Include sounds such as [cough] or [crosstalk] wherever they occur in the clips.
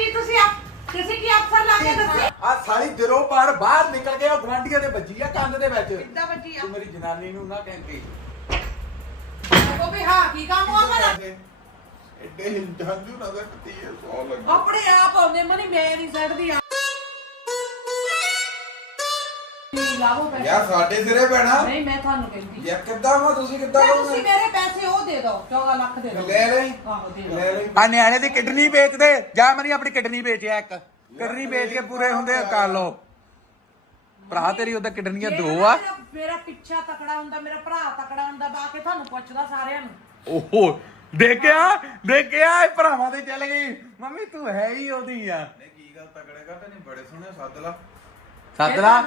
ਕੀ ਤੁਸੀਂ ਆਪ ਤੁਸੀਂ ਕੀ ਅਫਸਰ ਲਾ ਕੇ ਦੱਸੇ? ਆ ਸਾਲੀ ਦਿਲੋਂ ਪਾਰ ਬਾਹਰ ਨਿਕਲ ਕੇ ਉਹ ਗਵਾਂਢੀਆਂ ਦੇ ਵੱਜੀ ਆ ਕੰਨ ਦੇ ਵਿੱਚ। ਕਿੱਦਾਂ ਵੱਜੀ ਆ? ਤੂੰ ਮੇਰੀ ਜਨਾਨੀ ਨੂੰ ਨਾ ਕਹਿੰਦੀ। ਉਹ ਵੀ ਹਾਂ ਕੀ ਕੰਮ ਆ ਭਲਾ? ਐਡੇ ਹੰਝੂ ਨਾ ਕੱਟੀ ਐ ਸੌ ਲੱਗ ਆਪਣੇ ਆਪ ਆਉਂਦੇ ਮਨੀ ਮੈਂ ਨਹੀਂ ਸੜਦੀ ਆ। ਲਾਵੋ ਪੈਸੇ। ਯਾਰ ਸਾਡੇ ਸਿਰੇ ਪੈਣਾ। ਨਹੀਂ ਮੈਂ ਤੁਹਾਨੂੰ ਕਹਿੰਦੀ। ਯਾਰ ਕਿੱਦਾਂ ਵਾ ਤੁਸੀਂ ਕਿੱਦਾਂ ਤੇ ਤੁਸੀਂ ਮੇਰੇ ਪੈਸੇ ਉਹ ਦੇ ਦਿਓ 14 ਲੱਖ ਦੇ ਦਿਓ ਲੈ ਲੈ ਆਹੋ ਦੇ ਦਿਓ ਲੈ ਲੈ ਆ ਨਿਆਣੇ ਦੀ ਕਿਡਨੀ ਵੇਚਦੇ। ਜਾ ਮਰੀ ਆਪਣੀ ਕਿਡਨੀ ਵੇਚਿਆ ਇੱਕ। ਕਿਡਨੀ ਵੇਚ ਕੇ ਪੂਰੇ ਹੁੰਦੇ ਆ, ਕਰ ਲੋ ਭਰਾ ਤੇਰੀ ਉਹਦਾ ਕਿਡਨੀਆਂ ਦੋ ਆ। ਮੇਰਾ- ਮੇਰਾ ਪਿੱਛਾ ਤਕੜਾ ਹੁੰਦਾ ਮੇਰਾ ਭਰਾ ਤਕੜਾ ਹੁੰਦਾ ਬਾ ਕੇ ਤੁਹਾਨੂੰ ਪੁੱਛਦਾ ਸਾਰਿਆਂ ਨੂੰ। ਓਹੋ ਦੇਖਿਆ? ਦੇਖਿਆ? ਇਹ ਭਰਾਵਾਂ ਦੇ ਚੱਲ ਗਈ। ਮੰਮੀ ਤੂੰ ਹੈ ਹੀ ਉਹਦੀ ਆ। ਨਹੀਂ ਕੀ ਗੱਲ ਤਕੜੇ ਕਾ ਨਹੀਂ ਬੜੇ ਸੋਹਣੇ ਸੱਦ ਲਾ। ਸੱਦਲਾ।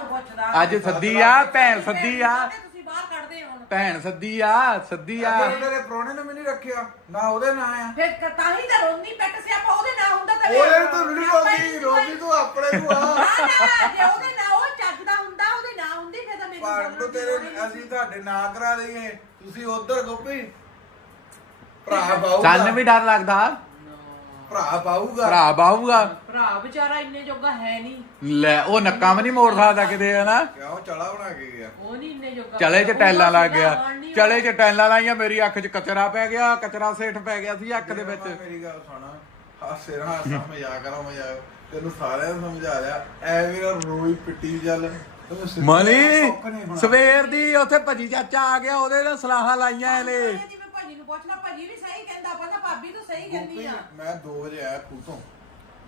ਅੱਜ ਸੱਦੀ ਆ ਭੈਣ ਸੱਦੀ ਆ। ਬਾਹਰ ਕੱਢਦੇ ਹੁਣ। ਭੈਣ ਸੱਦੀ ਆ ਸੱਦੀ ਆ। ਤੇਰੇ ਤੇਰੇ ਪ੍ਰਾਹੁਣੇ ਨੇ ਮੈਨੂੰ ਰੱਖਿਆ ਨਾ ਉਹਦੇ ਨਾਂ ਆ। ਫਿਰ ਤਾਂ ਹੀ ਤਾਂ ਰੋਂਦੀ ਪੈਟ ਸੀ ਆਪਾਂ ਉਹਦੇ ਨਾਂ ਹੁੰਦਾ ਤਾਂ ਉਹਦੇ ਤੋਂ ਰੋਦੀ ਤੂੰ ਆਪਣੇ ਨੂੰ ਆ। ਨਾ ਨਾ ਜੇ ਉਹਦੇ ਨਾਂ ਉਹ ਚੱਜਦਾ ਹੁੰਦਾ ਉਹਦੇ ਨਾਂ ਹੁੰਦੀ ਫਿਰ ਤਾਂ ਮੈਨੂੰ ਭਾਰਤ ਤੋਂ ਤੇਰੇ ਅਸੀਂ ਤੁਹਾਡੇ ਨਾਂ ਕਰਾ ਦਈਏ ਤੁਸੀਂ ਉਧਰ ਗੋਪੀ। ਭਰਾ ਬਾਊਗਾ ਸਾਨੂੰ ਵੀ ਡਰ ਲੱਗਦਾ। ਭਰਾ ਬਾਊਗਾ ਭਰਾ ਬਾਹੂਗਾ ਭਰਾ ਵਿਚਾਰਾ ਇੰਨੇ ਜੋਗਾ ਹੈ ਨਹੀਂ। ਲੈ ਉਹ ਨੱਕਾ ਵੀ ਨਹੀਂ ਮੋੜ ਸਕਦਾ ਕਿਤੇ ਹਨਾ? ਕਿਉਂ? ਚਲਾ ਬਣਾ ਕੇ ਗਿਆ ਉਹ ਨਹੀਂ ਇੰਨੇ ਜੋਗਾ। ਚਲੇ ਚ ਟੈਲਾਂ ਲੱਗ ਗਿਆ। ਚਲੇ ਚ ਟੈਲਾਂ ਲਾਈਆਂ ਮੇਰੀ ਅੱਖ 'ਚ ਕਚਰਾ ਪੈ ਗਿਆ ਕਚਰਾ ਸੇਠ ਪੈ ਗਿਆ ਸੀ ਅੱਖ ਦੇ ਵਿੱਚ। ਮੇਰੀ ਗੱਲ ਸੁਣ। ਹਾਸੇ ਨਾਲ ਹਾਸਾ ਮਜ਼ਾਕ ਕਰੋ ਮਜ਼ਾਕ। ਤੈਨੂੰ ਸਾਰਿਆਂ ਨੂੰ ਸਮਝਾ ਲਿਆ ਐਵੇਂ ਰੋਈ ਪਿੱਟੀ ਚੱਲ। ਮਨੀ। ਸਵੇਰ ਦੀ ਉੱਥੇ ਭੱਜੀ ਚਾਚਾ ਆ ਗਿਆ ਉਹਦੇ ਨਾਲ ਸਲਾਹਾਂ ਲਾਈਆਂ ਇਹਨੇ। ਜਿਵੇਂ ਭਾਜੀ ਨੂੰ ਪੁੱਛਣਾ ਭਾਜੀ ਵੀ ਸਹੀ ਕਹਿੰਦਾ ਪਤਾ ਭਾਬੀ ਤੂੰ ਸਹੀ ਕਹਿੰਦੀ ਗੋਪੀ, ਆ ਮੈਂ 2 ਵਜੇ ਆਇਆ ਖੂਹ ਤੋਂ।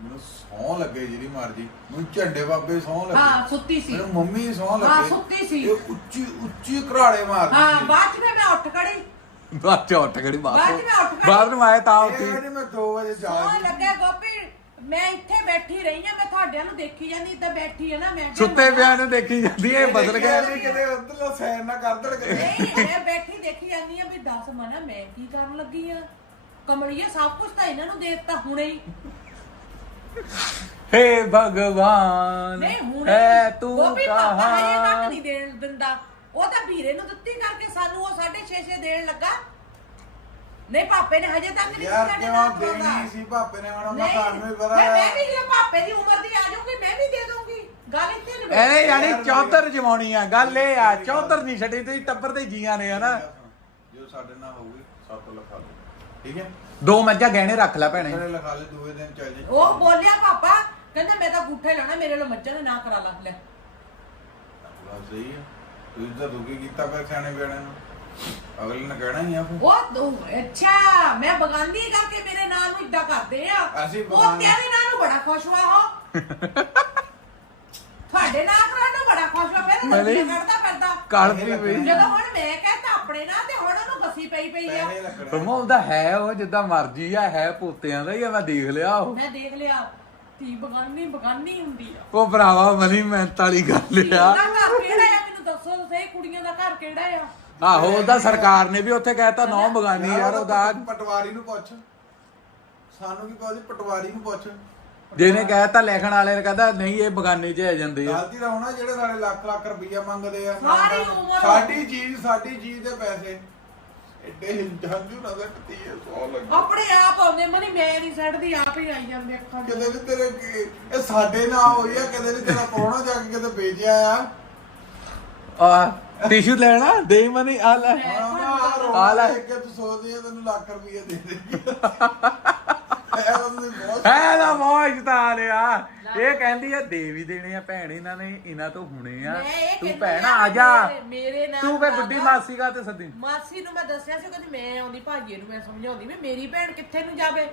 ਮੈਨੂੰ ਸੌਂ ਲੱਗੇ ਜਿਹੜੀ ਮਰਜ਼ੀ। ਮੈਨੂੰ ਝੰਡੇ ਬਾਬੇ ਸੌਂ ਲੱਗੇ। ਹਾਂ ਸੁੱਤੀ ਸੀ। ਮੈਨੂੰ ਮੰਮੀ ਸੌਂ ਲੱਗੇ। ਹਾਂ, ਸੁੱਤੀ ਸੀ। ਇਹ ਉੱਚੀ ਉੱਚੀ ਘਰਾੜੇ ਮਾਰਦੀ ਹਾਂ ਸੀ। ਬਾਅਦ ਚ ਫਿਰ ਮੈਂ ਉੱਠ ਖੜੀ। ਬਾਅਦ ਚ ਉੱਠ ਖੜੀ ਬਾਅਦ ਬਾਅਦ ਚ ਮੈਂ ਉੱਠ ਖੜੀ। ਬਾਅਦ ਨੂੰ ਆਏ ਤਾਂ ਇਹ ਉੱਠੀ। ਮੈਂ 2 ਵਜੇ ਜਾ ਲੱਗਿਆ ਗੋਪੀ। ਮੈਂ ਇੱਥੇ ਬੈਠੀ ਰਹੀ ਆ ਮੈਂ ਤੁਹਾਡਿਆਂ ਨੂੰ ਦੇਖੀ ਜਾਂਦੀ ਤਾਂ ਬੈਠੀ ਆ ਨਾ ਮੈਂ ਕਿਹਾ ਸੁੱਤੇ ਪਿਆ ਨੂੰ ਦੇਖੀ ਜਾਂਦੀ ਇਹ ਬਦਲ ਗਿਆ ਕਿਤੇ ਉਧਰਲਾ ਸੈਨ ਨਾ ਕਰ ਕਿਤੇ। ਨਹੀਂ ਮੈਂ ਬੈਠੀ ਦੇਖੀ ਜਾਂਦੀ ਆ ਵੀ ਦੱਸ ਮਨਾ ਮੈਂ ਕੀ ਕਰਨ ਲੱਗੀ ਆ? ਕਮਲੀਏ ਸਭ ਕੁਝ ਤਾਂ ਇਹਨਾਂ ਨੂੰ ਦੇ ਦਿੱਤਾ ਹੁਣੇ ਹੀ। ਹੇ ਭਗਵਾਨ ਨਹੀਂ ਹੁਣੇ ਹੈ ਤੂੰ ਗੋਪੀ ਪਾਪਾ ਹਜੇ ਤੱਕ ਕਹਾਂ ਨਹੀਂ ਦੇਣ ਦਿੰਦਾ। ਉਹ ਤਾਂ ਵੀਰੇ ਨੂੰ ਦਿੱਤੀ ਕਰਕੇ ਸਾਨੂੰ ਉਹ 6.5 ਦੇਣ ਲੱਗਾ। ਨਹੀਂ ਪਾਪੇ ਨੇ ਹਜੇ ਤੱਕ ਨਹੀਂ ਯਾਰ ਸਾਡੇ ਕਿਉਂ ਨਾਲ ਦੇਣੀ ਸੀ ਭਾਪੇ ਨੇ ਹੁਣ ਮੈਂ ਨਹੀਂ ਤੁਹਾਨੂੰ ਵੀ ਪਤਾ ਮੈਂ ਹੈ। ਵੀ ਜੇ ਪਾਪੇ ਦੀ ਉਮਰ ਦੀ ਆ ਜਾਊਂਗੀ ਮੈਂ ਵੀ ਦੇ ਦਊਂਗੀ। ਗੱਲ ਇੱਥੇ ਨਹੀਂ ਐਨੇ ਯਾਨੀ ਚੌਧਰ ਜਮਾਉਣੀ ਆ ਗੱਲ ਇਹ ਆ ਚੌਧਰ ਨਹੀਂ ਛੱਡੀ ਤੁਸੀਂ ਟੱਬਰ ਦੇ ਜੀਆਂ ਨੇ ਹਨਾ? ਜੋ ਸਾਡੇ ਨਾਲ ਹੋਊਗੀ 7 ਲਿਖਾ ਲਓ ਠੀਕ ਹੈ? ਦੋ ਮੱਝਾਂ ਗਹਿਣੇ ਰੱਖ ਲੈ ਭੈਣੇ। ਸਾਰੇ ਲਿਖਾ ਲੈ ਦੂਏ ਦਿਨ ਚੱਲ ਜੀ ਉਹ ਬੋਲਿਆ ਪਾਪਾ ਕਹਿੰਦਾ ਮੈਂ ਤਾਂ ਗੁੱਠੇ ਲੈਣਾ ਮੇਰੇ ਲਈ ਮੱਝਾਂ ਦੇ ਨਾਂ ਕਰਾ ਲਾ ਲੈ। ਗੱਲ ਸਹੀ ਹੈ। ਤੁਸੀਂ ਤਾਂ ਦੁਖੀ ਕੀਤਾ ਪਿਆ ਸਿਆਣੇ ਬਿਆਣੇ ਨੂੰ। ਅਗਲੇ ਨੇ ਕਹਿਣਾ ਹੀ ਆ ਫਿਰ। ਉਹ ਤੂੰ- ਅੱਛਾ ਮੈਂ ਬਗਾਨੀ ਕਰਕੇ ਮੇਰੇ ਨਾਂ ਨੂੰ ਇਦਾਂ ਕਰਦੇ ਆ। ਅਸੀਂ ਉਹ ਬਗਾਨੀ- ਤੇਰੇ ਨਾਂ ਨੂੰ ਬੜਾ ਖੁਸ਼ ਹੋਇਆ ਹੋ [laughs] ਤੁਹਾਡੇ ਨਾਂ ਕਰਾ ਨੂੰ ਬੜਾ ਖੁਸ਼ ਹੋਇਆ ਫਿਰ ਮੈਂ ਨਹੀਂ- ਕਰਦਾ ਫਿਰਦਾ। ਕਲਪੀ ਪਈ ਜਦੋਂ ਹੁਣ ਮੈਂ ਕਹਿੰਦਾ ਆਪਣੇ ਨਾਂ ਤੇ ਹੁਣ ਉਹਨੂੰ ਗਸੀ ਪਈ ਪਈ ਆ। ਪੈਸੇ ਲੱਗਣੇ ਪ੍ਰਮੋਦ ਹੈ ਉਹ ਜਿੱਦਾਂ ਮਰਜ਼ੀ ਆ ਹੈ ਪੋਤਿਆਂ ਦਾ ਹੀ ਆ ਮੈਂ ਦੇਖ ਲਿਆ ਉਹ। ਮੈਂ ਦੇਖ ਲਿਆ ਧੀ ਬਗਾਨੀ ਬਗਾਨੀ ਹੁੰਦੀ ਆ। ਉਹ ਭਰਾਵਾ ਮਨੀ ਮਿਹਨਤ ਵਾਲੀ ਗੱਲ ਆ। ਦਾ ਘਰ ਕਿਹੜਾ ਆ? ਮੈਨੂੰ ਦੱਸੋ ਤਾਂ ਸਹੀ ਕੁੜੀਆਂ ਦਾ ਘਰ ਕਿਹੜਾ ਆ? ਆਹੋ ਉਹਦਾ ਸਰਕਾਰ ਨੇ ਵੀ ਉੱਥੇ ਕਹਿਤਾ ਨੌ ਬਗਾਨੀ ਯਾਰ ਉਹਦਾ ਪਟਵਾਰੀ ਨੂੰ ਪੁੱਛ। ਸਾਨੂੰ ਕੀ ਪਤਾ ਪਟਵਾਰੀ ਨੂੰ ਪੁੱਛ। ਜਿਹਨੇ ਕਹਿਤਾ ਲਿਖਣ ਵਾਲੇ ਨੇ ਕਹਿੰਦਾ ਨਹੀਂ ਇਹ ਬਗਾਨੇ 'ਚ ਆ ਜਾਂਦੇ ਆ। ਗਲਤੀ ਦਾ ਹੋਣਾ ਜਿਹੜੇ ਸਾਡੇ ਲੱਖ ਲੱਖ ਰੁਪਈਆ ਮੰਗਦੇ ਆ। ਸਾਰੀ ਉਮਰ- ਸਾਡੀ ਚੀਜ਼ ਸਾਡੀ ਚੀਜ਼ ਦੇ ਪੈਸੇ। ਐਡੇ ਹੰਝੂ ਨਾ ਕੱਟੀ ਐ ਸੌ ਲੱਗੇ ਆਪਣੇ ਆਪ ਆਉਂਦੇ ਮਨੀ ਮੈਂ ਨਹੀਂ ਸੜਦੀ ਆਪ ਹੀ ਆਈ ਜਾਂਦੇ ਅੱਖਾਂ। ਕਿਤੇ ਵੀ ਤੇਰੇ ਕੀ- ਇਹ ਸਾਡੇ ਨਾਲ ਹੋਈ ਆ ਕਦੇ ਵੀ ਤੇਰਾ ਪਰੋਣਾ ਜਾ ਕੇ ਕਿਤੇ ਵੇਚਿਆ ਆ। ਆ ਟਿਸ਼ੂ ਲੈਣਾ? ਦੇ ਮਨੀ ਆ ਲੈ। ਆ ਲੈ। ਕਿ ਤੂੰ ਸੋਚਦੀ ਆ ਤੈਨੂੰ ਲੱਖ ਰੁਪਈਆ ਦੇ ਦੇ। ਹੈ ਨਾ ਮੌਜ ਤਾਂ ਆ। ਰਿਹਾ ਇਹ ਕਹਿੰਦੀ ਆ ਦੇ ਵੀ ਦੇਣੇ ਆ ਭੈਣ ਇਹਨਾਂ ਨੇ ਇਹਨਾਂ ਤੋਂ ਹੁਣੇ ਆ। ਤੂੰ ਭੈਣ ਆ ਜਾ। ਮੇਰੇ- ਨਾਲ ਤੂੰ ਦਾਦਾ- ਬੁੱਢੀ ਮਾਸੀ ਕਾ ਤੇ ਸੱਦੀ? ਮਾਸੀ ਨੂੰ ਮੈਂ ਦੱਸਿਆ ਸੀ ਕਹਿੰਦੀ ਮੈਂ ਆਉਂਦੀ ਭਾਜੀ ਨੂੰ ਮੈਂ ਸਮਝਾਉਂਦੀ ਵੀ ਮੇਰੀ ਭੈਣ ਕਿੱਥੇ ਨੂੰ ਜਾਵੇ?